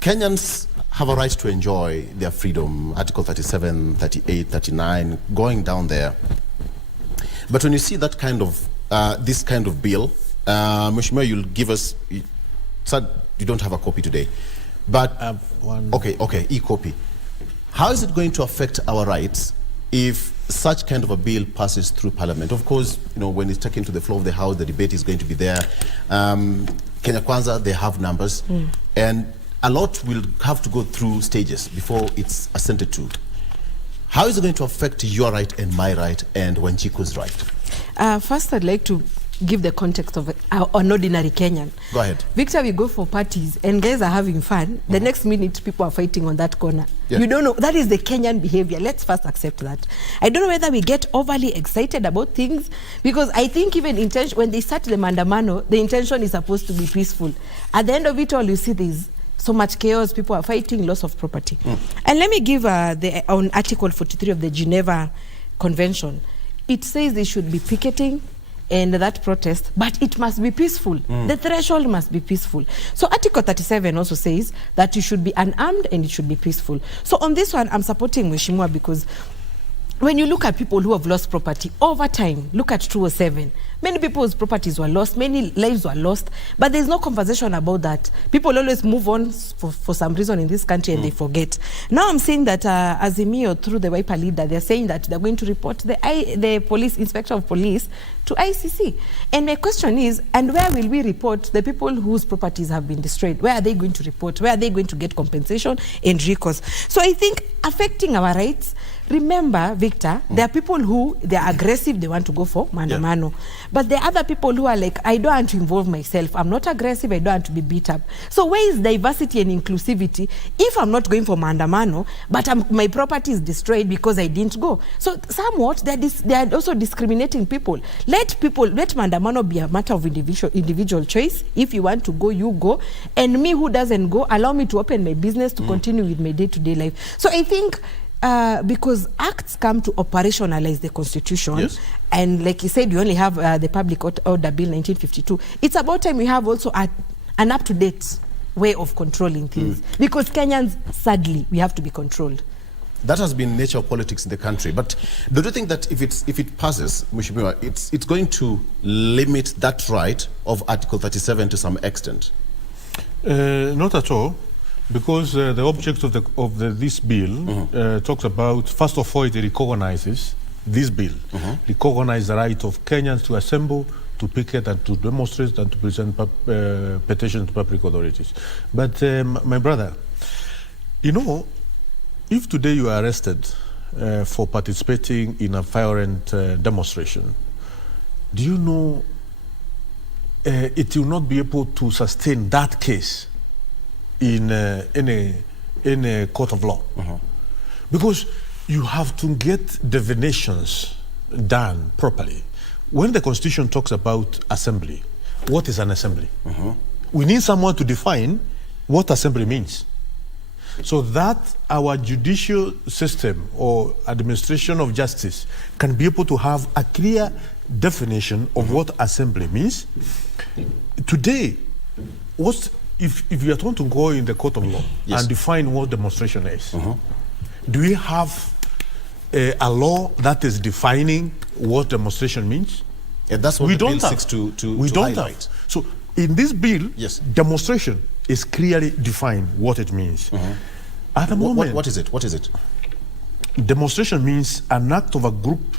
Kenyans have a right to enjoy their freedom, Article 37, 38, 39, going down there. But when you see that kind of, this kind of bill, Mheshimiwa, you'll give us, you said you don't have a copy today, but, okay, e-copy. How is it going to affect our rights if such kind of a bill passes through Parliament? Of course, you know, when it's taken to the floor of the House, the debate is going to be there. Kenya Kwanza, they have numbers, and a lot will have to go through stages before it's assented to. How is it going to affect your right and my right and Wanjiku's right? First, I'd like to give the context of an ordinary Kenyan. Go ahead. Victor, we go for parties and guys are having fun. The next minute, people are fighting on that corner. Yeah. You don't know. That is the Kenyan behavior. Let's first accept that. I don't know whether we get overly excited about things, because I think even when they start the Maandamano, the intention is supposed to be peaceful. At the end of it all, you see there's so much chaos, people are fighting, loss of property. And let me give on Article 43 of the Geneva Convention. It says they should be picketing and that protest, but it must be peaceful. The threshold must be peaceful. So Article 37 also says that you should be unarmed and it should be peaceful. So on this one, I'm supporting Mheshimiwa, because when you look at people who have lost property over time, look at 207. Many people's properties were lost, many lives were lost, but there's no conversation about that. People always move on for some reason in this country and they forget. Now I'm saying that Azimio, through the Wiper leader, they're saying that they're going to report the police, inspector of police, to ICC. And my question is, and where will we report the people whose properties have been destroyed? Where are they going to report? Where are they going to get compensation and recourse? So I think affecting our rights, remember, Victor, there are people who, they're aggressive, they want to go for Maandamano. But there are other people who are like, I don't want to involve myself. I'm not aggressive, I don't want to be beat up. So where is diversity and inclusivity if I'm not going for Maandamano, but my property is destroyed because I didn't go? So somewhat, they are also discriminating people. Let Maandamano be a matter of individual choice. If you want to go, you go. And me who doesn't go, allow me to open my business to continue with my day-to-day life. So I think because acts come to operationalize the constitution, Yes. and like you said, you only have the Public Order Bill 1952. It's about time we have also an up-to-date way of controlling things, because Kenyans, sadly, we have to be controlled. That has been nature of politics in the country. But do you think that if it passes, Mheshimiwa, it's going to limit that right of Article 37 to some extent? Not at all, because the object of this bill talks about, first of all, it recognizes, this bill recognizes the right of Kenyans to assemble, to picket, and to demonstrate, and to present petitions to public authorities. But my brother, you know, if today you are arrested for participating in a violent demonstration, do you know it will not be able to sustain that case in a court of law? Because you have to get divinations done properly. When the Constitution talks about assembly, what is an assembly? We need someone to define what assembly means, so that our judicial system or administration of justice can be able to have a clear definition of what assembly means. Today, if you are trying to go in the court of law and define what demonstration is, do we have a law that is defining what demonstration means? Yeah, that's what we the don't bill have. seeks to We don't highlight. have. So in this bill, demonstration is clearly defined what it means. At the moment, what is it? What is it? Demonstration means an act of a group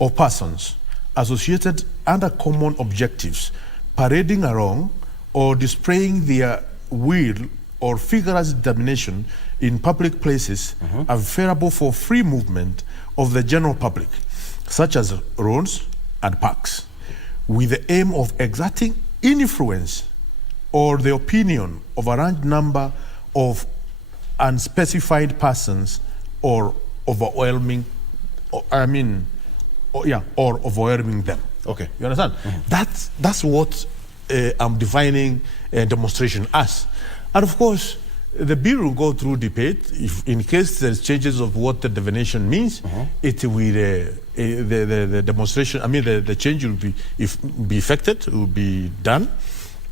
of persons associated under common objectives, parading around or displaying their will or vigorous determination in public places available for free movement of the general public, such as roads and parks, with the aim of exerting influence or the opinion of a large number of unspecified persons, or overwhelming, or overwhelming them. Okay, you understand? That's what I'm defining demonstration as. And of course, the bill will go through debate. If in case there's changes of what the definition means, it will the demonstration. I mean, the change will be effected. Will be done.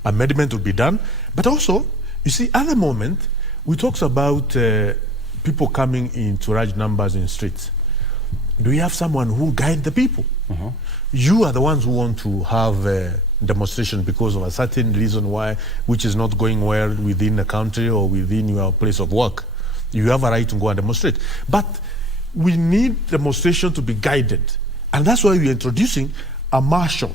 Amendment will be done. But also, you see, at the moment, we talk about people coming into large numbers in streets. Do we have someone who guide the people? You are the ones who want to have a demonstration because of a certain reason why, which is not going well within the country or within your place of work. You have a right to go and demonstrate. But we need demonstration to be guided. And that's why we're introducing a marshal.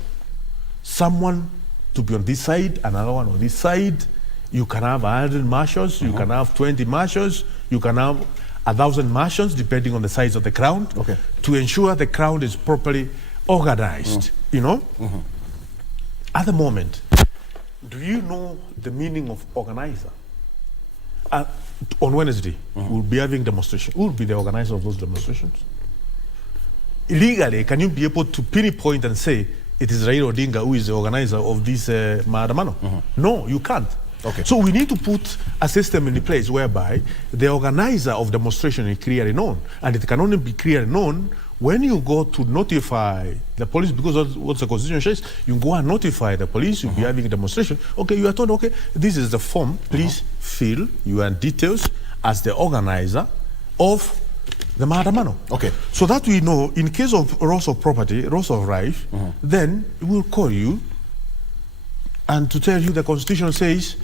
Someone to be on this side, another one on this side. You can have 100 marshals, you can have 20 marshals, you can have 1,000 marshals, depending on the size of the crowd, to ensure the crowd is properly organized, you know? At the moment, do you know the meaning of organizer? On Wednesday, we'll be having demonstration. Who will be the organizer of those demonstrations? Legally, can you be able to pinpoint and say, it is Raila Odinga who is the organizer of this maandamano? No, you can't. So we need to put a system in place whereby the organizer of demonstration is clearly known, and it can only be clearly known when you go to notify the police, because that's what the Constitution says. You go and notify the police, you'll be having a demonstration. Okay, you are told, okay, this is the form, please fill your details as the organizer of the maandamano. Okay. So that we know, in case of loss of property, loss of life, then we'll call you and to tell you the Constitution says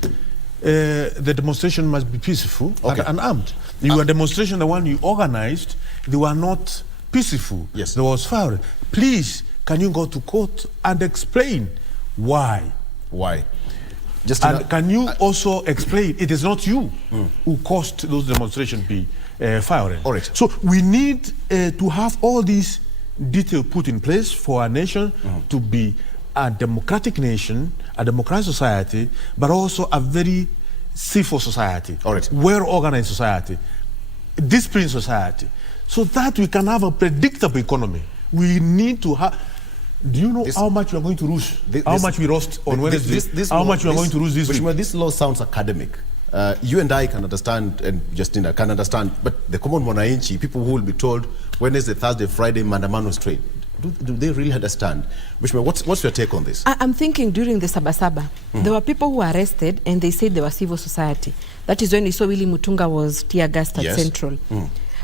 the demonstration must be peaceful and unarmed. Your demonstration, the one you organized, they were not peaceful. Yes. There was fire. Please, can you go to court and explain why? Why? Justina, and can you also explain it is not you who caused those demonstrations be violent? All right. So we need to have all these details put in place for our nation to be a democratic nation, a democratic society, but also a very civil society, well-organized society, disciplined society, so that we can have a predictable economy. We need to have. Do you know how much we are going to lose? How much we lost on Wednesday? How much we are going to lose this week? This law sounds academic. You and I can understand, and Justina can understand, but the common mwananchi, people who will be told Wednesday, Thursday, Friday, Mandamano straight, do they really understand? What's your take on this? I'm thinking during the Sabasaba, there were people who were arrested and they said they were civil society. That is when we saw Willie Mutunga was tear gassed at Central.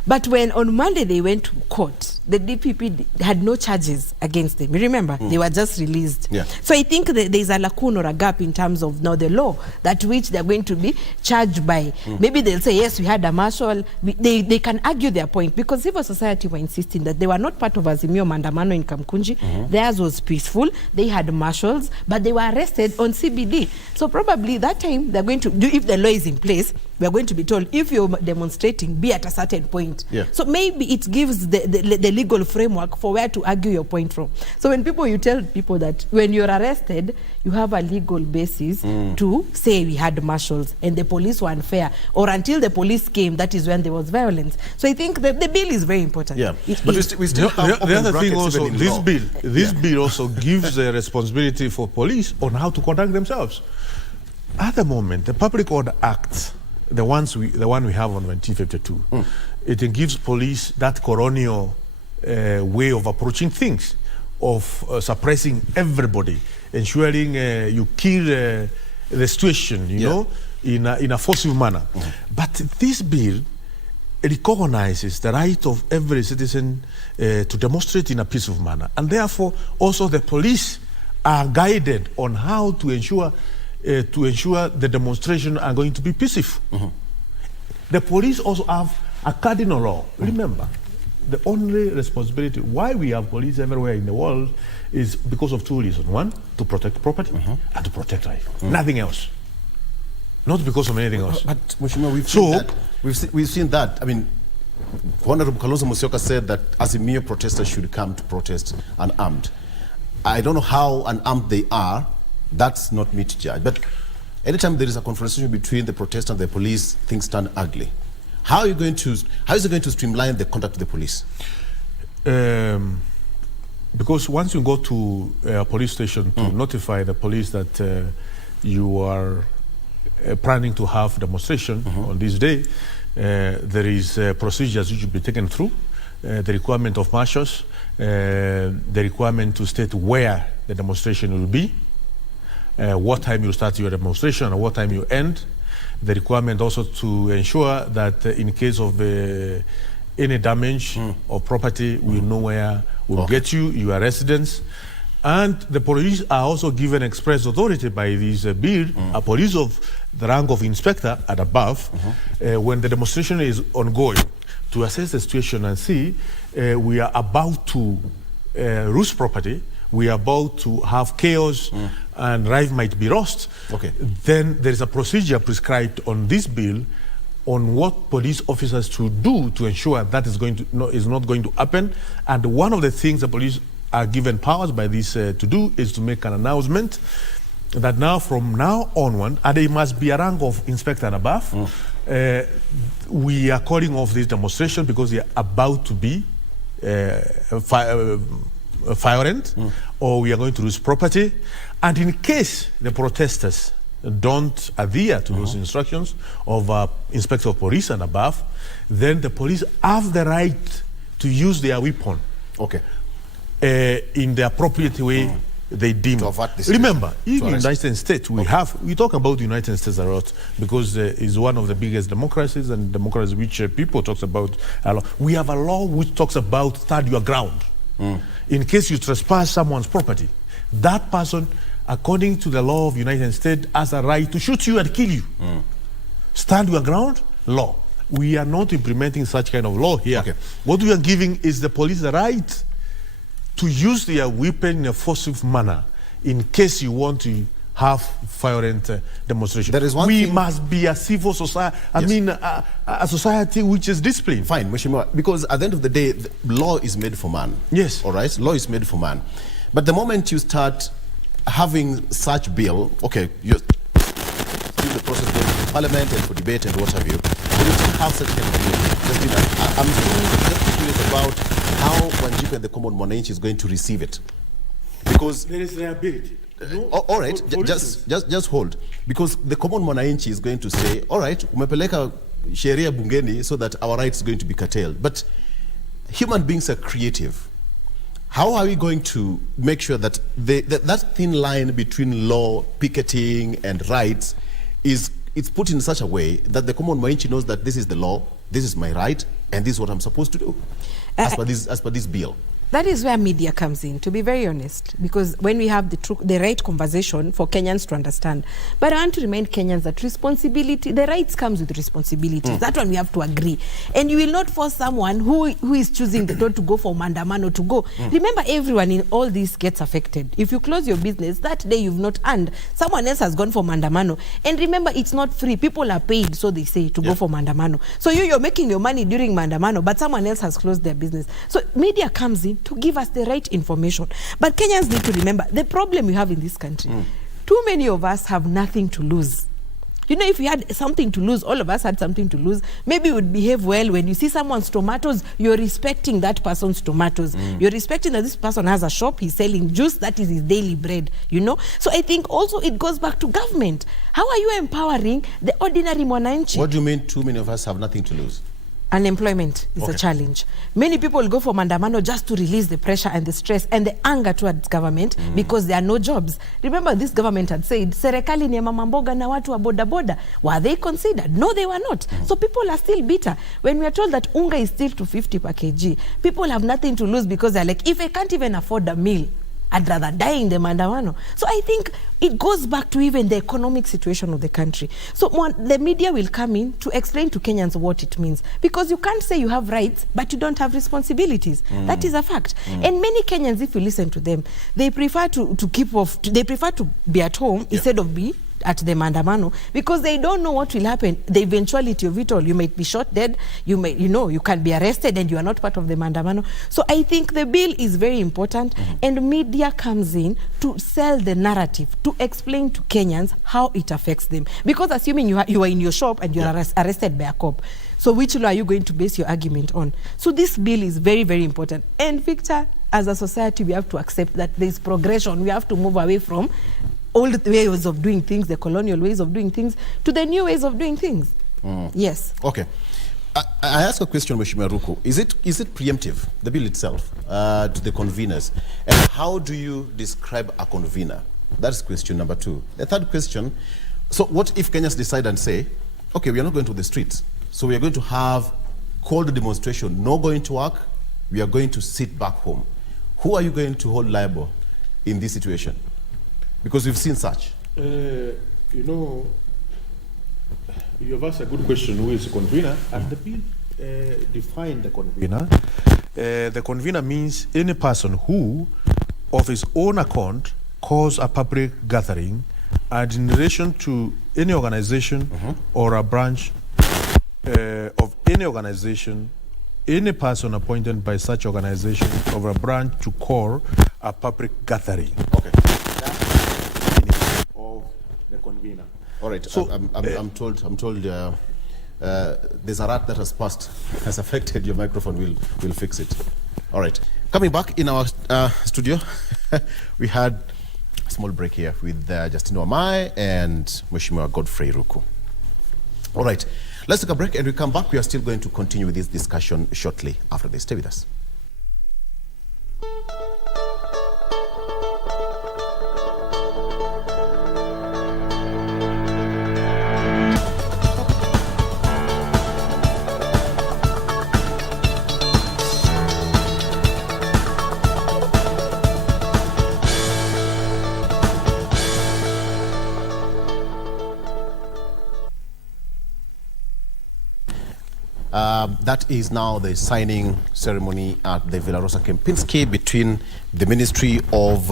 But when on Monday they went to court, the DPP had no charges against them. You remember? They were just released. So I think there's a lacuna or a gap in terms of now the law that which they're going to be charged by. Maybe they'll say, yes, we had a marshal. They can argue their point because civil society were insisting that they were not part of Azimio Mandamano in Kamkunji. Theirs was peaceful. They had marshals, but they were arrested on CBD. So probably that time they're going to do, if the law is in place, we're going to be told if you're demonstrating, be at a certain point. So maybe it gives the legal framework for where to argue your point from. So when you tell people that when you're arrested, you have a legal basis to say we had marshals and the police were unfair, or until the police came, that is when there was violence. So I think the bill is very important. But we still have the other thing brackets also, even in this law. bill also gives a responsibility for police on how to conduct themselves. At the moment, the Public Order Act, the one we have on 1952, it gives police that colonial way of approaching things, of suppressing everybody, ensuring you kill the situation, you know, in a forceful manner. But this bill recognizes the right of every citizen to demonstrate in a peaceful manner, and therefore also the police are guided on how to ensure the demonstration are going to be peaceful. The police also have a cardinal law. Remember, the only responsibility why we have police everywhere in the world is because of two reasons. One, to protect property and to protect life. Nothing else. Not because of anything else. But Mheshimiwa, we've seen that. I mean, Honorable Kalonzo Musyoka said that Azimio protesters should come to protest unarmed. I don't know how unarmed they are. That's not me to judge. But anytime there is a confrontation between the protest and the police, things turn ugly. How is it going to streamline the conduct of the police? Because once you go to a police station to notify the police that you are planning to have demonstration on this day, there is procedures which should be taken through, the requirement of marshals, the requirement to state where the demonstration will be, what time you start your demonstration and what time you end, the requirement also to ensure that in case of any damage of property, we know where we'll get you, your residence. And the police are also given express authority by this bill, a police of the rank of inspector and above, when the demonstration is ongoing, to assess the situation and see we are about to lose property, we are about to have chaos and life might be lost. Then there is a procedure prescribed on this bill on what police officers should do to ensure that is not going to happen. And one of the things the police are given powers by this to do is to make an announcement that now, from now onward, and it must be a rank of inspector and above, we are calling off this demonstration because they are about to be violent, or we are going to lose property. And in case the protesters don't adhere to those instructions of inspector of police and above, then the police have the right to use their weapon in the appropriate way they deem. Remember, in the United States, we talk about the United States a lot because it's one of the biggest democracies, and democracies which people talk about a lot. We have a law which talks about stand your ground. In case you trespass someone's property, that person, according to the law of the United States, has a right to shoot you and kill you. Stand your ground, law. We are not implementing such kind of law here. What we are giving is the police the right to use their weapon in a forceful manner in case you want to have violent demonstration. We must be a civil society, a society which is disciplined. Fine, Mheshimiwa, because at the end of the day, the law is made for man. Yes. All right, law is made for man. But the moment you start having such bill, you're still the process going to Parliament and for debate and what have you, but you still have such kind of bill. I'm still just curious about how Wanjiku and the common mwananchi is going to receive it. Because there is liability. all right, just hold, because the common mwananchi is going to say, all right, umepeleka sheria bungeni so that our rights are going to be curtailed. But human beings are creative. How are we going to make sure that that thin line between law, picketing, and rights it's put in such a way that the common mwananchi knows that this is the law, this is my right, and this is what I'm supposed to do as per this bill? That is where media comes in, to be very honest, because when we have the right conversation for Kenyans to understand. But I want to remind Kenyans that responsibility, the rights comes with responsibilities. That one we have to agree. And you will not force someone who is choosing not to go for mandamano to go. Remember, everyone in all this gets affected. If you close your business, that day you've not earned. Someone else has gone for mandamano. And remember, it's not free. People are paid, so they say, to go for mandamano. So you're making your money during mandamano, but someone else has closed their business. So media comes in to give us the right information. But Kenyans need to remember the problem we have in this country. Too many of us have nothing to lose. You know, if we had something to lose, all of us had something to lose, maybe we would behave well. When you see someone's tomatoes, you're respecting that person's tomatoes. You're respecting that this person has a shop, he's selling juice, that is his daily bread, you know. So I think also it goes back to government. How are you empowering the ordinary mwananchi? What do you mean too many of us have nothing to lose? Unemployment is a challenge. Many people go for mandamano just to release the pressure and the stress and the anger towards government because there are no jobs. Remember, this government had said, serikali ni ya mama mboga na watu wa boda boda. Were they considered? No, they were not. So people are still bitter. When we are told that unga is still 250 per kg, people have nothing to lose because they're like, if I can't even afford a meal, I'd rather die in the mandamano. So I think it goes back to even the economic situation of the country. So the media will come in to explain to Kenyans what it means. Because you can't say you have rights, but you don't have responsibilities. That is a fact. And many Kenyans, if you listen to them, they prefer to keep off, they prefer to be at home instead of be at the mandamano, because they don't know what will happen. The eventuality of it all, you might be shot dead, you can be arrested and you are not part of the mandamano. So I think the bill is very important, and media comes in to sell the narrative, to explain to Kenyans how it affects them. Because assuming you are in your shop and you are arrested by a cop, so which law are you going to base your argument on? So this bill is very, very important. And Victor, as a society, we have to accept that there is progression. We have to move away from old ways of doing things, the colonial ways of doing things, to the new ways of doing things. Yes. Okay. I ask a question, Mheshimiwa Ruku. Is it preemptive, the bill itself, to the conveners? And how do you describe a convener? That's question number 2. The third question, so what if Kenyans decide and say, okay, we are not going to the streets, so we are going to have cold demonstration, no going to work, we are going to sit back home. Who are you going to hold liable in this situation? Because we've seen such. You know, you have asked a good question, who is a convener, and the bill define the convener. The convener means any person who, of his own account, calls a public gathering and in relation to any organization or a branch of any organization, any person appointed by such organization or a branch to call a public gathering. Okay. Convener. All right. So I'm told there's a rat that has passed, has affected your microphone. We'll fix it. All right. Coming back in our studio, we had a small break here with Justina Wamae and Mheshimiwa Geoffrey Ruku. All right. Let's take a break and we come back. We are still going to continue with this discussion shortly after this. Stay with us. That is now the signing ceremony at the Villa Rosa Kempinski between the Ministry of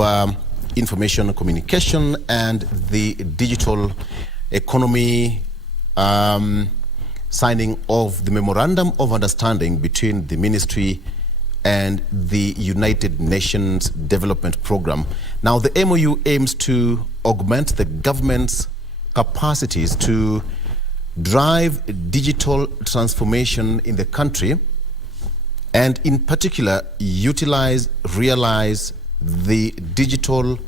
Information and Communication and the Digital Economy, signing of the Memorandum of Understanding between the Ministry and the United Nations Development Program. Now, the MOU aims to augment the government's capacities to drive digital transformation in the country, and in particular, realize the digital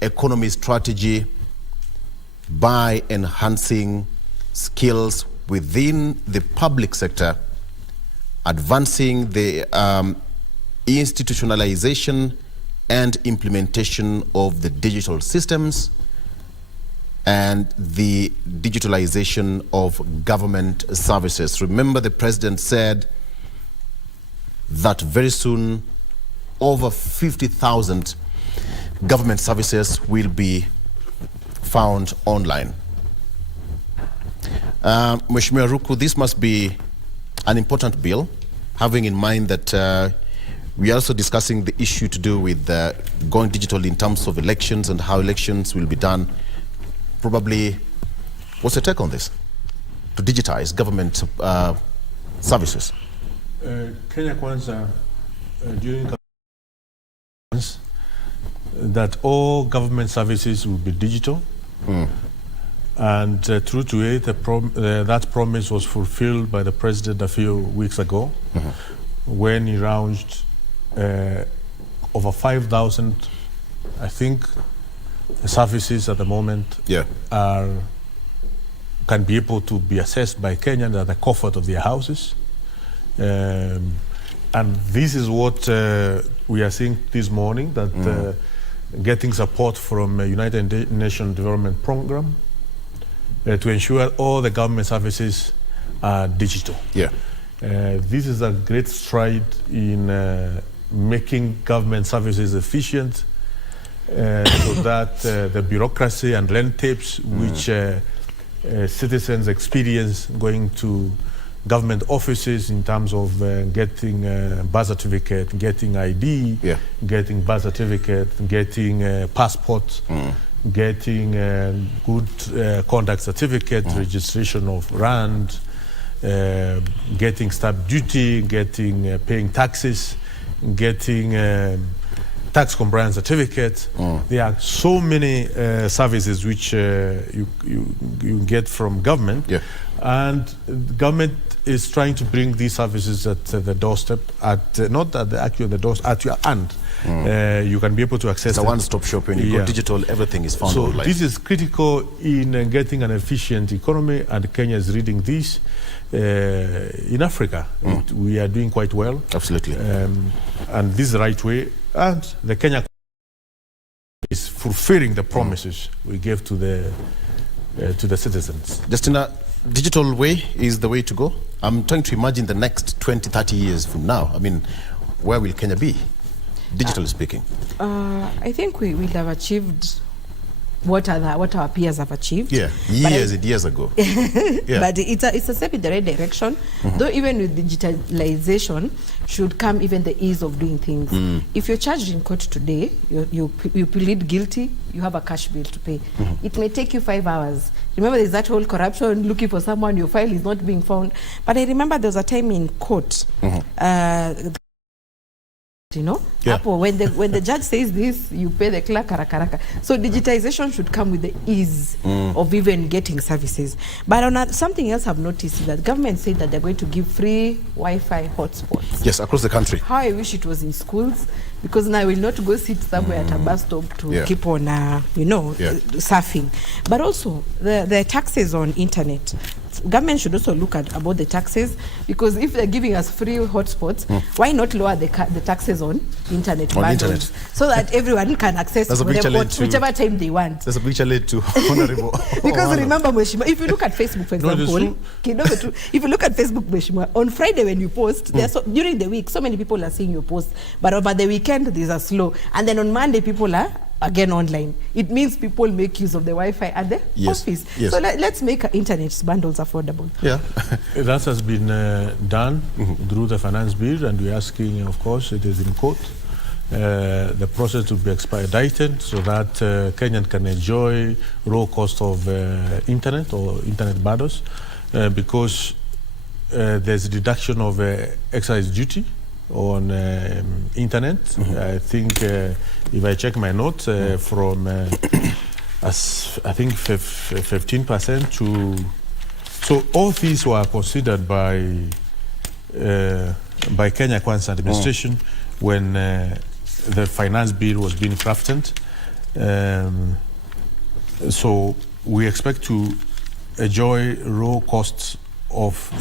economy strategy by enhancing skills within the public sector, advancing the institutionalization and implementation of the digital systems, and the digitalization of government services. Remember, the president said that very soon over 50,000 government services will be found online. Mheshimiwa Ruku, this must be an important bill, having in mind that we are also discussing the issue to do with going digital in terms of elections and how elections will be done. Probably, what's your take on this, to digitize government services? Kenya Kwanza, during that all government services will be digital. And true to it, that promise was fulfilled by the president a few weeks ago when he launched over 5,000, I think, services at the moment can be able to be accessed by Kenyans at the comfort of their houses. And this is what we are seeing this morning, that getting support from United Nations Development Program to ensure all the government services are digital. This is a great stride in making government services efficient, so that the bureaucracy and land tapes which citizens experience going to government offices in terms of getting birth certificate, getting ID, getting birth certificate, getting passport, getting good conduct certificate, registration of RAND, getting stamp duty, getting paying taxes, getting tax compliance certificate. There are so many services which you get from government, and government is trying to bring these services at the doorstep, not at the doorstep, at your hand. You can be able to access. It's a one-stop shop. When you go digital, everything is found online. So this is critical in getting an efficient economy, and Kenya is leading this. In Africa, we are doing quite well. Absolutely. And this is the right way. And the Kenya is fulfilling the promises we gave to the citizens. Justina, digital way is the way to go. I'm trying to imagine the next 20, 30 years from now. I mean, where will Kenya be, digitally speaking? I think we will have achieved what our peers have achieved. Years ago. But it's a step in the right direction. Though even with digitalization should come even the ease of doing things. If you're charged in court today, you plead guilty, you have a cash bill to pay. It may take you 5 hours. Remember, there's that whole corruption, looking for someone, your file is not being found. But I remember there was a time in court, you know, when the judge says this, you pay the clerk karaka. So digitization should come with the ease of even getting services. But on something else I've noticed is that government said that they're going to give free Wi-Fi hotspots. Yes, across the country. How I wish it was in schools, because now I will not go sit somewhere at a bus stop to keep on, surfing. But also the taxes on internet. Government should also look at about the taxes, because if they're giving us free hotspots, why not lower the taxes on internet bundles, so that everyone can access whichever time they want. That's a big challenge to honorable. Because remember, Mheshimiwa, if you look at Facebook, for example, if you look at Facebook, Mheshimiwa, on Friday when you post, during the week, so many people are seeing your post, but over the weekend, these are slow. And then on Monday, people are again online. It means people make use of the Wi-Fi at the office. So let's make internet bundles affordable. That has been done through the finance bill, and we're asking, of course, it is in court, the process to be expedited so that Kenyan can enjoy low cost of internet or internet bundles, because there's a deduction of excise duty on internet. I think if I check my notes, from I think 15% to, so all these were considered by Kenya Kwanza administration when the finance bill was being crafted, So we expect to enjoy low costs of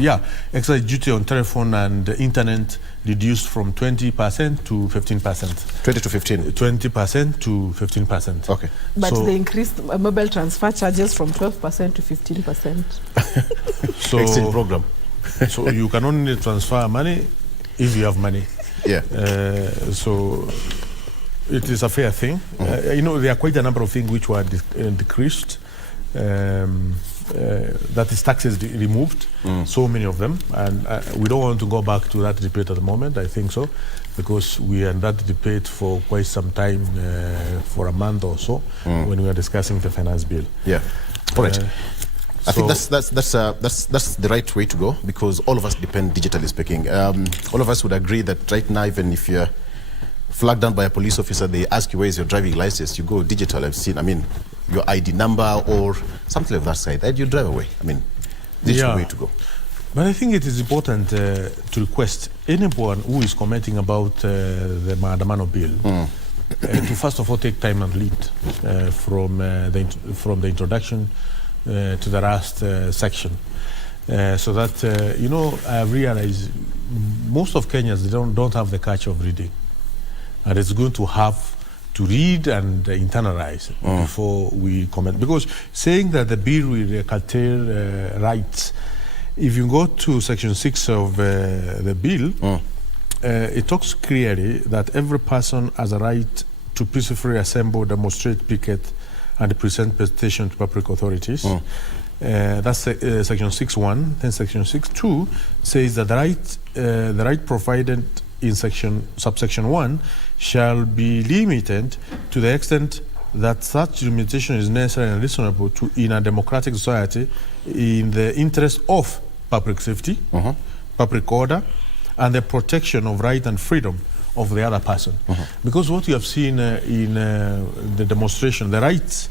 excise duty on telephone and internet reduced from 20% to 15%. 20 to 15. 20% to 15%. Okay. But so, they increased mobile transfer charges from 12% to 15%. So exchange program. So you can only transfer money if you have money. Yeah. So it is a fair thing. There are quite a number of things which were decreased. That is taxes removed, so many of them, and we don't want to go back to that debate at the moment. I think so, because we are in that debate for quite some time, for a month or so, when we are discussing the finance bill. Yeah, all right. I think that's the right way to go, because all of us depend, digitally speaking. All of us would agree that right now, even if you're flagged down by a police officer, they ask you where is your driving license, you go digital. I've seen, your ID number or something of that side, and you drive away. This is the way to go. But I think it is important to request anyone who is commenting about the Maandamano bill to first of all take time and lead from the introduction to the last section, so that I realize most of Kenyans don't have the culture of reading, and it's good to have to read and internalize before we comment. Because saying that the bill will curtail rights, if you go to section 6 of the bill, it talks clearly that every person has a right to peacefully assemble, demonstrate, picket, and present petition to public authorities. That's section 6.1. Then section 6.2 says that the right provided in subsection 1 shall be limited to the extent that such limitation is necessary and reasonable in a democratic society in the interest of public safety, public order, and the protection of right and freedom of the other person. Because what you have seen in the demonstration, the rights,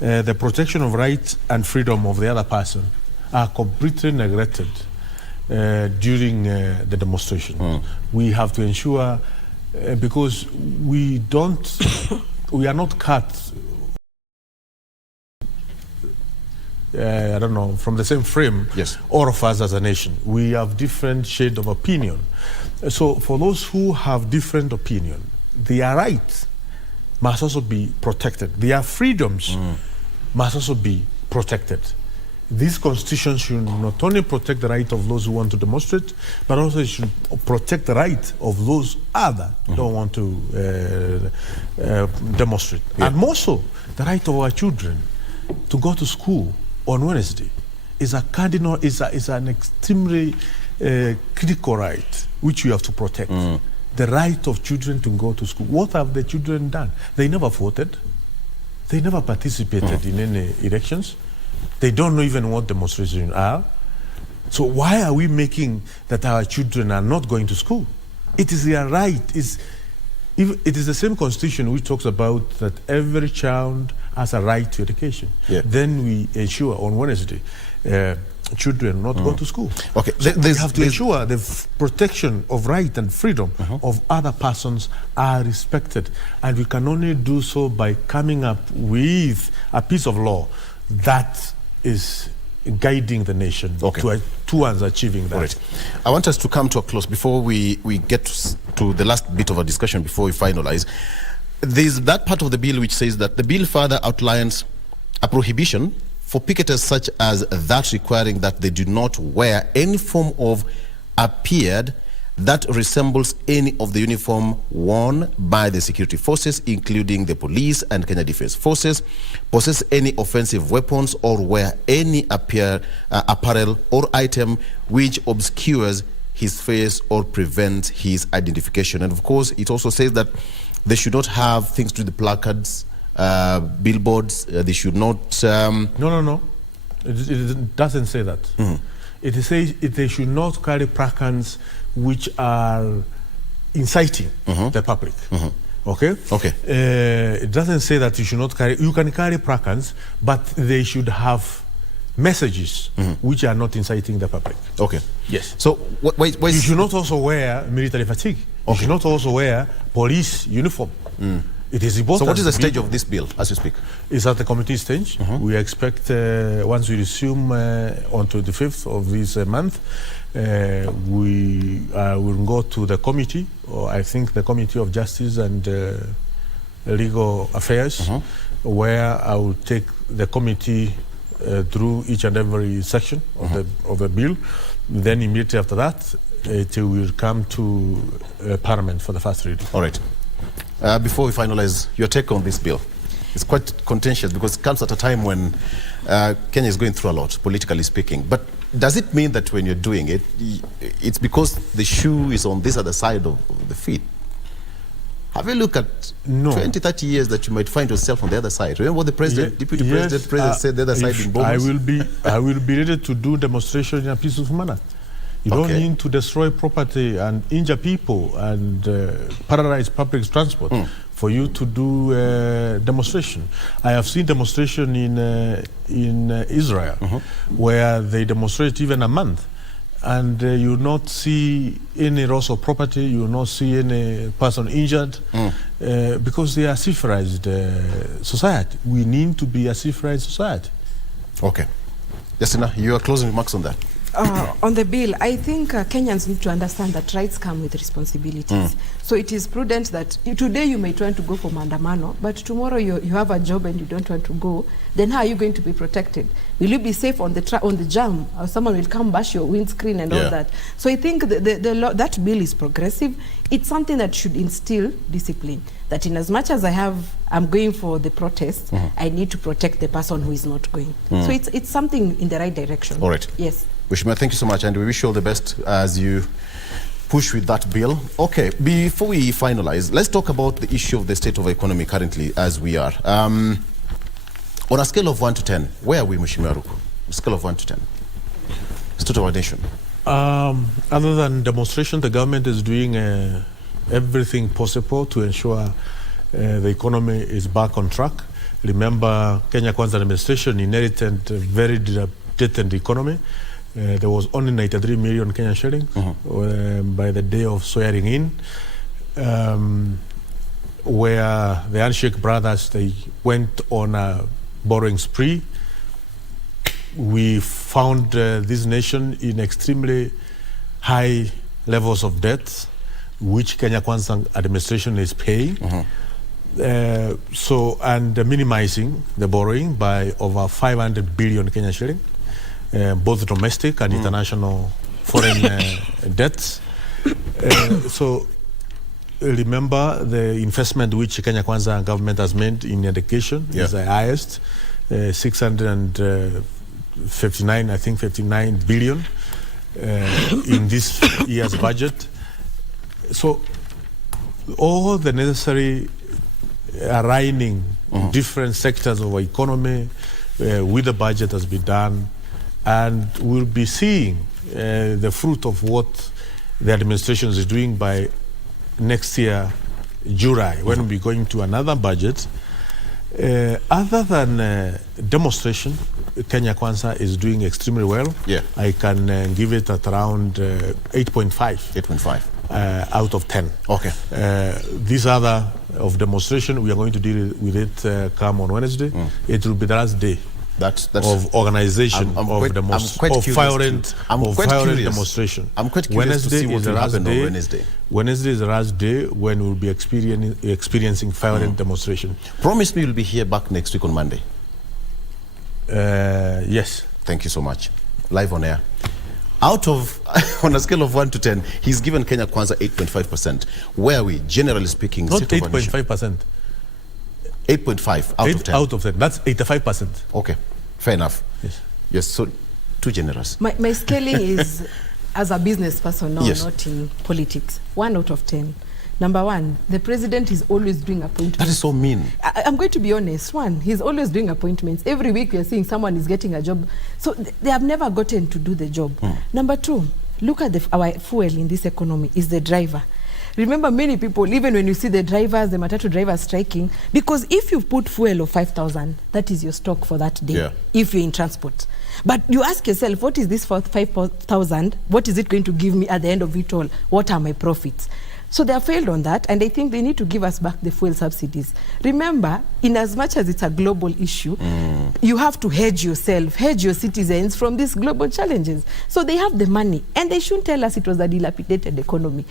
the protection of rights and freedom of the other person are completely neglected during the demonstration. We have to ensure, because we are not cut, from the same frame, all of us as a nation. We have different shades of opinion. So for those who have different opinion, their rights must also be protected. Their freedoms must also be protected. This constitution should not only protect the right of those who want to demonstrate, but also it should protect the right of those others who don't want to demonstrate. And more so, the right of our children to go to school on Wednesday is a cardinal, is an extremely critical right which we have to protect. The right of children to go to school. What have the children done? They never voted. They never participated in any elections. They don't know even what demonstrations are. So why are we making that our children are not going to school? It is their right. It is the same constitution which talks about that every child has a right to education. Then we ensure on Wednesday children not go to school. Okay, so we have to ensure the protection of right and freedom of other persons are respected, and we can only do so by coming up with a piece of law that is guiding the nation towards achieving that. Right. I want us to come to a close before we get to the last bit of our discussion before we finalize. There's that part of the bill which says that the bill further outlines a prohibition for picketers such as that requiring that they do not wear any form of appeared that resembles any of the uniform worn by the security forces, including the police and Kenya Defence Forces, possess any offensive weapons, or wear any apparel or item which obscures his face or prevents his identification. And of course, it also says that they should not have things to do with the placards, billboards. They should not... No. It doesn't say that. It says they should not carry placards which are inciting the public. Okay? It doesn't say that you should not carry... You can carry placards, but they should have messages which are not inciting the public. Okay. Yes. So, you should not also wear military fatigue. You should not also wear police uniform. It is important. So what is the stage of this bill as you speak? It's at the committee stage. We expect, once we resume on 25th of this month, we will go to the committee, or I think the Committee of Justice and Legal Affairs, where I will take the committee through each and every section of the bill. Then immediately after that, it will come to Parliament for the first reading. All right. Before we finalize, your take on this bill. It's quite contentious because it comes at a time when Kenya is going through a lot, politically speaking. But does it mean that when you're doing it, it's because the shoe is on this other side of the feet? Have you looked at 20, 30 years that you might find yourself on the other side? Remember what the president, deputy president said the other side in Bomas? I will be ready to do demonstration in a peaceful manner. You don't need to destroy property and injure people and paralyze public transport for you to do demonstration. I have seen demonstration in Israel where they demonstrate even a month, and you will not see any loss of property, you will not see any person injured because they are civilized society. We need to be a civilized society. Okay. Justina, your closing remarks on that? On the bill, I think Kenyans need to understand that rights come with responsibilities. So it is prudent that today you may want to go for maandamano, but tomorrow you have a job and you don't want to go. Then how are you going to be protected? Will you be safe on the jam, or someone will come bash your windscreen and all that? So I think that bill is progressive. It's something that should instill discipline. That in as much as I'm going for the protest, I need to protect the person who is not going. So it's something in the right direction. All right. Yes. Wishima, thank you so much, and we wish you all the best as you push with that bill. Okay, before we finalize, let's talk about the issue of the state of the economy currently as we are. On a scale of 1 to 10, where are we, Mheshimiwa Ruku? A scale of 1 to 10. State of our nation. Other than demonstration, the government is doing everything possible to ensure the economy is back on track. Remember, Kenya Kwanza administration inherited a very dilapidated economy. There was only 93 million Kenyan shillings by the day of swearing in, where the handshake brothers, they went on a borrowing spree. We found this nation in extremely high levels of debt, which Kenya Kwanza administration is paying. And minimizing the borrowing by over 500 billion Kenyan shilling, both domestic and international foreign debts. So remember the investment which Kenya Kwanza government has made in education is the highest, 59 billion in this year's budget. So all the necessary aligning different sectors of our economy with the budget has been done, and we'll be seeing the fruit of what the administration is doing by next year, July, when we're going to another budget. Other than demonstration, Kenya Kwanza is doing extremely well. I can give it at around 8.5 out of 10. Okay. This other of demonstration, we are going to deal with it come on Wednesday. It will be the last day of organization of violent demonstration. I'm quite curious to see what will happen on Wednesday. Wednesday is the last day when we'll be experiencing violent demonstration. Promise me you'll be here back next week on Monday. Yes. Thank you so much. Live on air. Out of, on a scale of 1 to 10, he's given Kenya Kwanza 8.5%. Where are we, generally speaking? Not 8.5%. 8.5 out of 10. Out of 10. That's 85%. Okay, fair enough. Yes, so too generous. My scaling is as a business person now, not in politics. 1 out of 10. Number one, the president is always doing appointments. That is so mean. I'm going to be honest. One, he's always doing appointments. Every week we're seeing someone is getting a job. So they have never gotten to do the job. Number two, look at our fuel in this economy is the driver. Remember, many people, even when you see the drivers, the matatu drivers striking, because if you put fuel of 5,000, that is your stock for that day, if you're in transport. But you ask yourself, what is this for 5,000? What is it going to give me at the end of it all? What are my profits? So they have failed on that, and I think they need to give us back the fuel subsidies. Remember, in as much as it's a global issue, you have to hedge yourself, hedge your citizens from these global challenges. So they have the money, and they shouldn't tell us it was a dilapidated economy.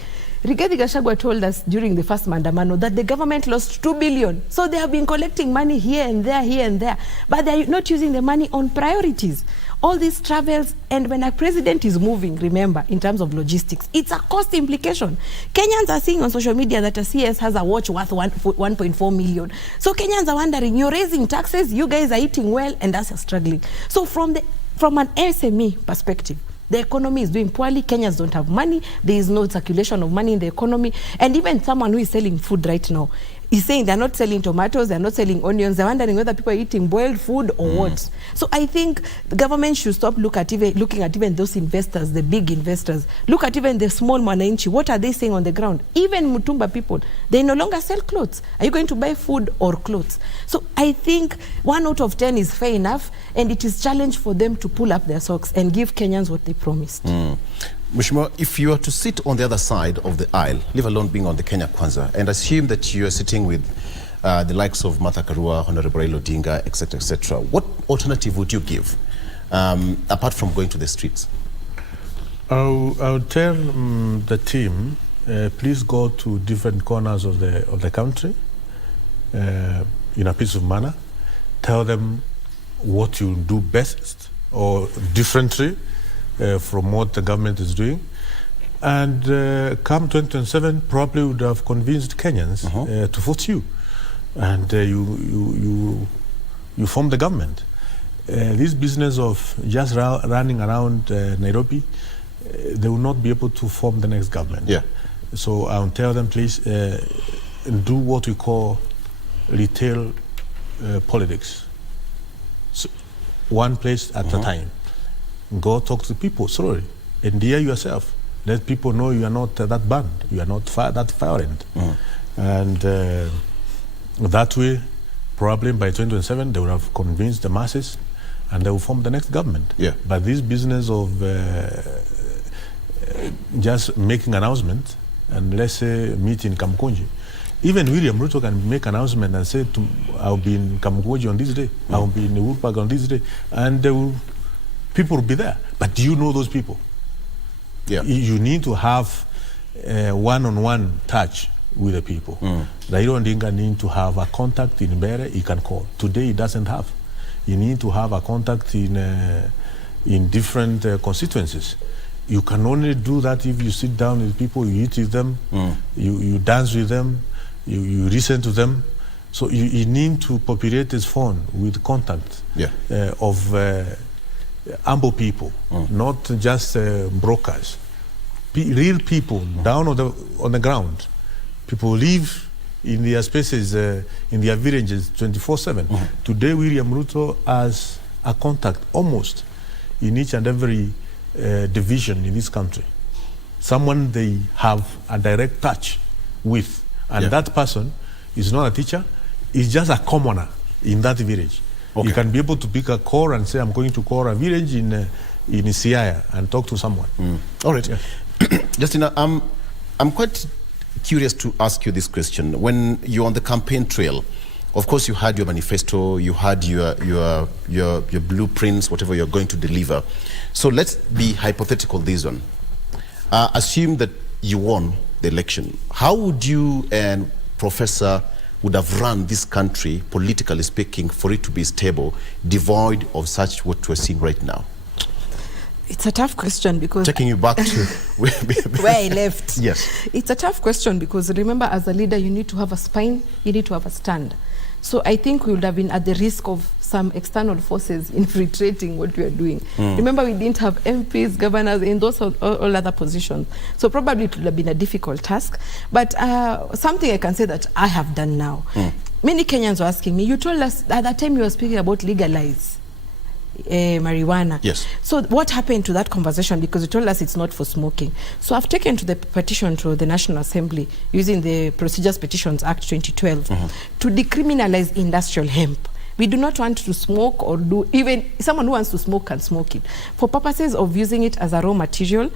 Rigathi Gachagua told us during the first Maandamano that the government lost 2 billion. So they have been collecting money here and there, but they're not using the money on priorities. All these travels, and when a president is moving, remember, in terms of logistics, it's a cost implication. Kenyans are seeing on social media that a CS has a watch worth 1.4 million. So Kenyans are wondering, you're raising taxes, you guys are eating well, and us are struggling. So from an SME perspective, the economy is doing poorly. Kenyans don't have money. There is no circulation of money in the economy. And even someone who is selling food right now is saying they're not selling tomatoes, they're not selling onions. They're wondering whether people are eating boiled food or what. So I think the government should stop looking at even those investors, the big investors. Look at even the small mwananchi. What are they saying on the ground? Even Mutumba people, they no longer sell clothes. Are you going to buy food or clothes? So I think 1 out of 10 is fair enough, and it is challenge for them to pull up their socks and give Kenyans what they promised. Mheshimiwa, if you are to sit on the other side of the aisle, leave alone being on the Kenya Kwanza, and assume that you are sitting with the likes of Martha Karua, Honorable Raila Odinga, etc., what alternative would you give, apart from going to the streets? I would tell the team, please go to different corners of the country in a peaceful manner. Tell them what you do best or differently from what the government is doing. And come 2027, probably would have convinced Kenyans to vote you. And you form the government. This business of just running around Nairobi, they will not be able to form the next government. Yeah. So I will tell them, please do what we call retail politics. So one place at a time. Go talk to people slowly, endear yourself. Let people know you are not that bad, you are not that violent. And that way, probably by 2027, they will have convinced the masses and they will form the next government. Yeah. But this business of just making announcement, and let's say meet in Kamkonji, even William Ruto can make announcement and say, I'll be in Kamkonji on this day, I'll be in Woodpark on this day, and they will. People will be there, but do you know those people? Yeah. You need to have one-on-one touch with the people. Raila Odinga need to have a contact in Mbeere he can call. Today he doesn't have. You need to have a contact in different constituencies. You can only do that if you sit down with people, you eat with them, you dance with them, you listen to them. So you need to populate his phone with contact of humble people, not just brokers. Real people down on the ground. People live in their spaces, in their villages 24/7. Today, William Ruto has a contact almost in each and every division in this country. Someone they have a direct touch with, and that person is not a teacher, is just a commoner in that village. You can be able to pick a call and say, I'm going to call a village in Siaya and talk to someone. All right. Justina, I'm quite curious to ask you this question. When you're on the campaign trail, of course you had your manifesto, you had your blueprints, whatever you're going to deliver. So let's be hypothetical this one. Assume that you won the election. How would you and Professor would have run this country, politically speaking, for it to be stable, devoid of such what we're seeing right now? It's a tough question because... Taking you back to where I left. Yes. It's a tough question because remember, as a leader, you need to have a spine, you need to have a stand. So I think we would have been at the risk of some external forces infiltrating what we are doing. Remember, we didn't have MPs, governors, and those all other positions. So probably it would have been a difficult task. But something I can say that I have done now. Many Kenyans were asking me, you told us at that time you were speaking about legalize marijuana. Yes. So what happened to that conversation? Because you told us it's not for smoking. So I've taken to the petition to the National Assembly using the Procedures Petitions Act 2012 to decriminalize industrial hemp. We do not want to smoke or do, even someone who wants to smoke can smoke it. For purposes of using it as a raw material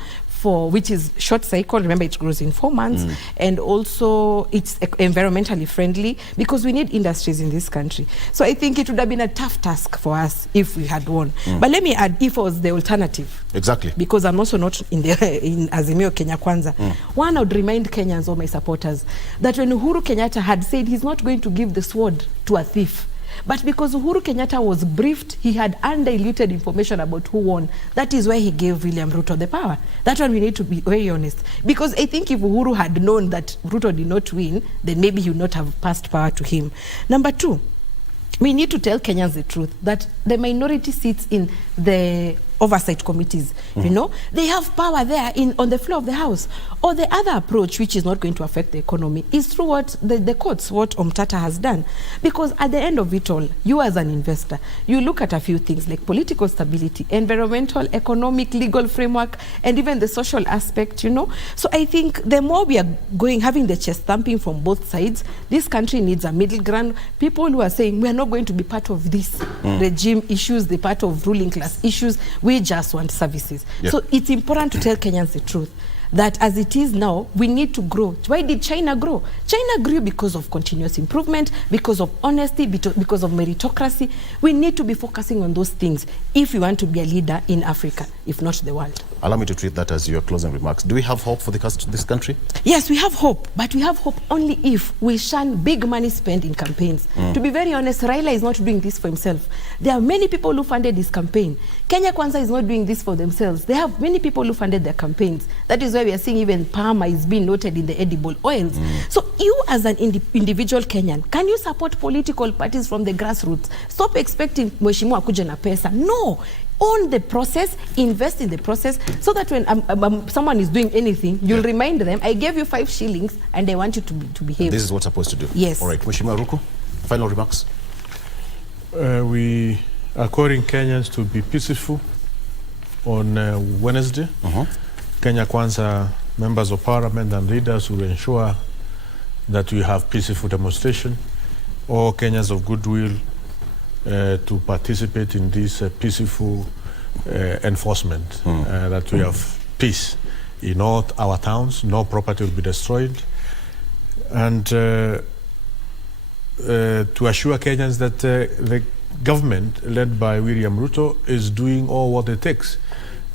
which is short cycle. Remember, it grows in 4 months, and also it's environmentally friendly, because we need industries in this country. So I think it would have been a tough task for us if we had won. But let me add, if it was the alternative. Exactly. Because I'm also not in Azimio Kenya Kwanza. One, I would remind Kenyans, all my supporters, that when Uhuru Kenyatta had said he's not going to give the sword to a thief, but because Uhuru Kenyatta was briefed, he had undiluted information about who won. That is why he gave William Ruto the power. That one we need to be very honest. Because I think if Uhuru had known that Ruto did not win, then maybe he would not have passed power to him. Number two, we need to tell Kenyans the truth, that the minority sits in the oversight committees, you know, they have power there on the floor of the house. Or the other approach, which is not going to affect the economy, is through what the courts, what Omtata has done. Because at the end of it all, you as an investor, you look at a few things like political stability, environmental, economic, legal framework, and even the social aspect, you know. So I think the more we are having the chest thumping from both sides, this country needs a middle ground. People who are saying we are not going to be part of this regime issues, the part of ruling class issues, we just want services. Yep. So it's important to tell Kenyans the truth, that as it is now, we need to grow. Why did China grow? China grew because of continuous improvement, because of honesty, because of meritocracy. We need to be focusing on those things if we want to be a leader in Africa, if not the world. Allow me to treat that as your closing remarks. Do we have hope for this country? Yes, we have hope, but we have hope only if we shun big money spent in campaigns. To be very honest, Raila is not doing this for himself. There are many people who funded his campaign. Kenya Kwanza is not doing this for themselves. They have many people who funded their campaigns. That is why we are seeing even Palmer is being noted in the edible oils. So you as an individual Kenyan, can you support political parties from the grassroots? Stop expecting Mheshimiwa kuja na pesa. No. Own the process, invest in the process, so that when someone is doing anything, you'll remind them, I gave you 5 shillings and I want you to behave. This is what's supposed to do. Yes. All right, Mheshimiwa Ruku, final remarks. We are calling Kenyans to be peaceful on Wednesday. Kenya Kwanza members of parliament and leaders will ensure that we have peaceful demonstration. All Kenyans of goodwill to participate in this peaceful enforcement, that we have peace in all our towns, no property will be destroyed, and to assure Kenyans that the government led by William Ruto is doing all what it takes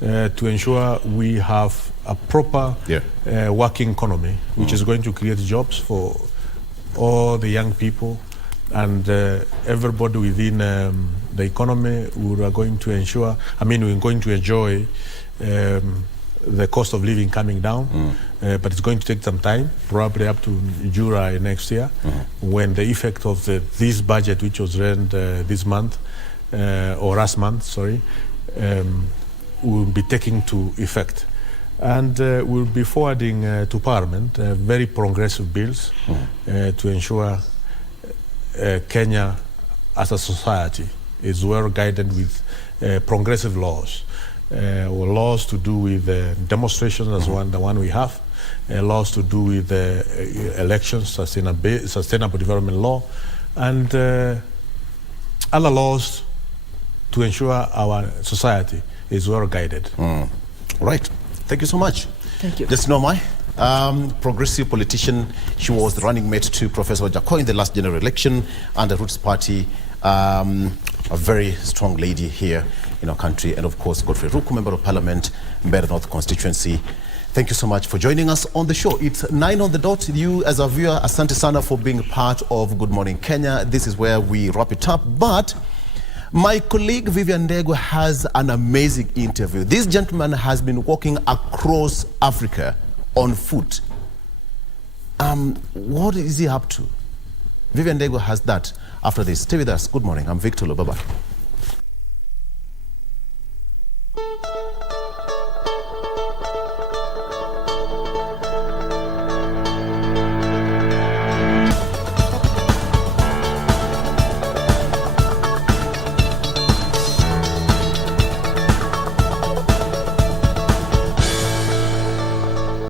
to ensure we have a proper working economy, which is going to create jobs for all the young people and everybody within the economy. We are going to ensure, we're going to enjoy the cost of living coming down, but it's going to take some time, probably up to July next year, when the effect of this budget, which was read this month, or last month, sorry, will be taking to effect. And we'll be forwarding to Parliament very progressive bills to ensure Kenya as a society is well guided with progressive laws. Or laws to do with demonstrations as the one we have, laws to do with elections, sustainable development law, and other laws to ensure our society is well guided. Right. Thank you so much. Thank you. Justina Wamae, progressive politician. She was the running mate to Professor Jako in the last general election and the Roots Party. A very strong lady here in our country, and of course Geoffrey Ruku, member of Parliament, Mbeere North constituency. Thank you so much for joining us on the show. It's 9 on the dot. You as a viewer, asante sana for being part of Good Morning Kenya. This is where we wrap it up, but my colleague Vivian Ndego has an amazing interview. This gentleman has been walking across Africa on foot. What is he up to? Vivian Ndego has that after this. Stay with us. Good morning. I'm Victor Lobaba.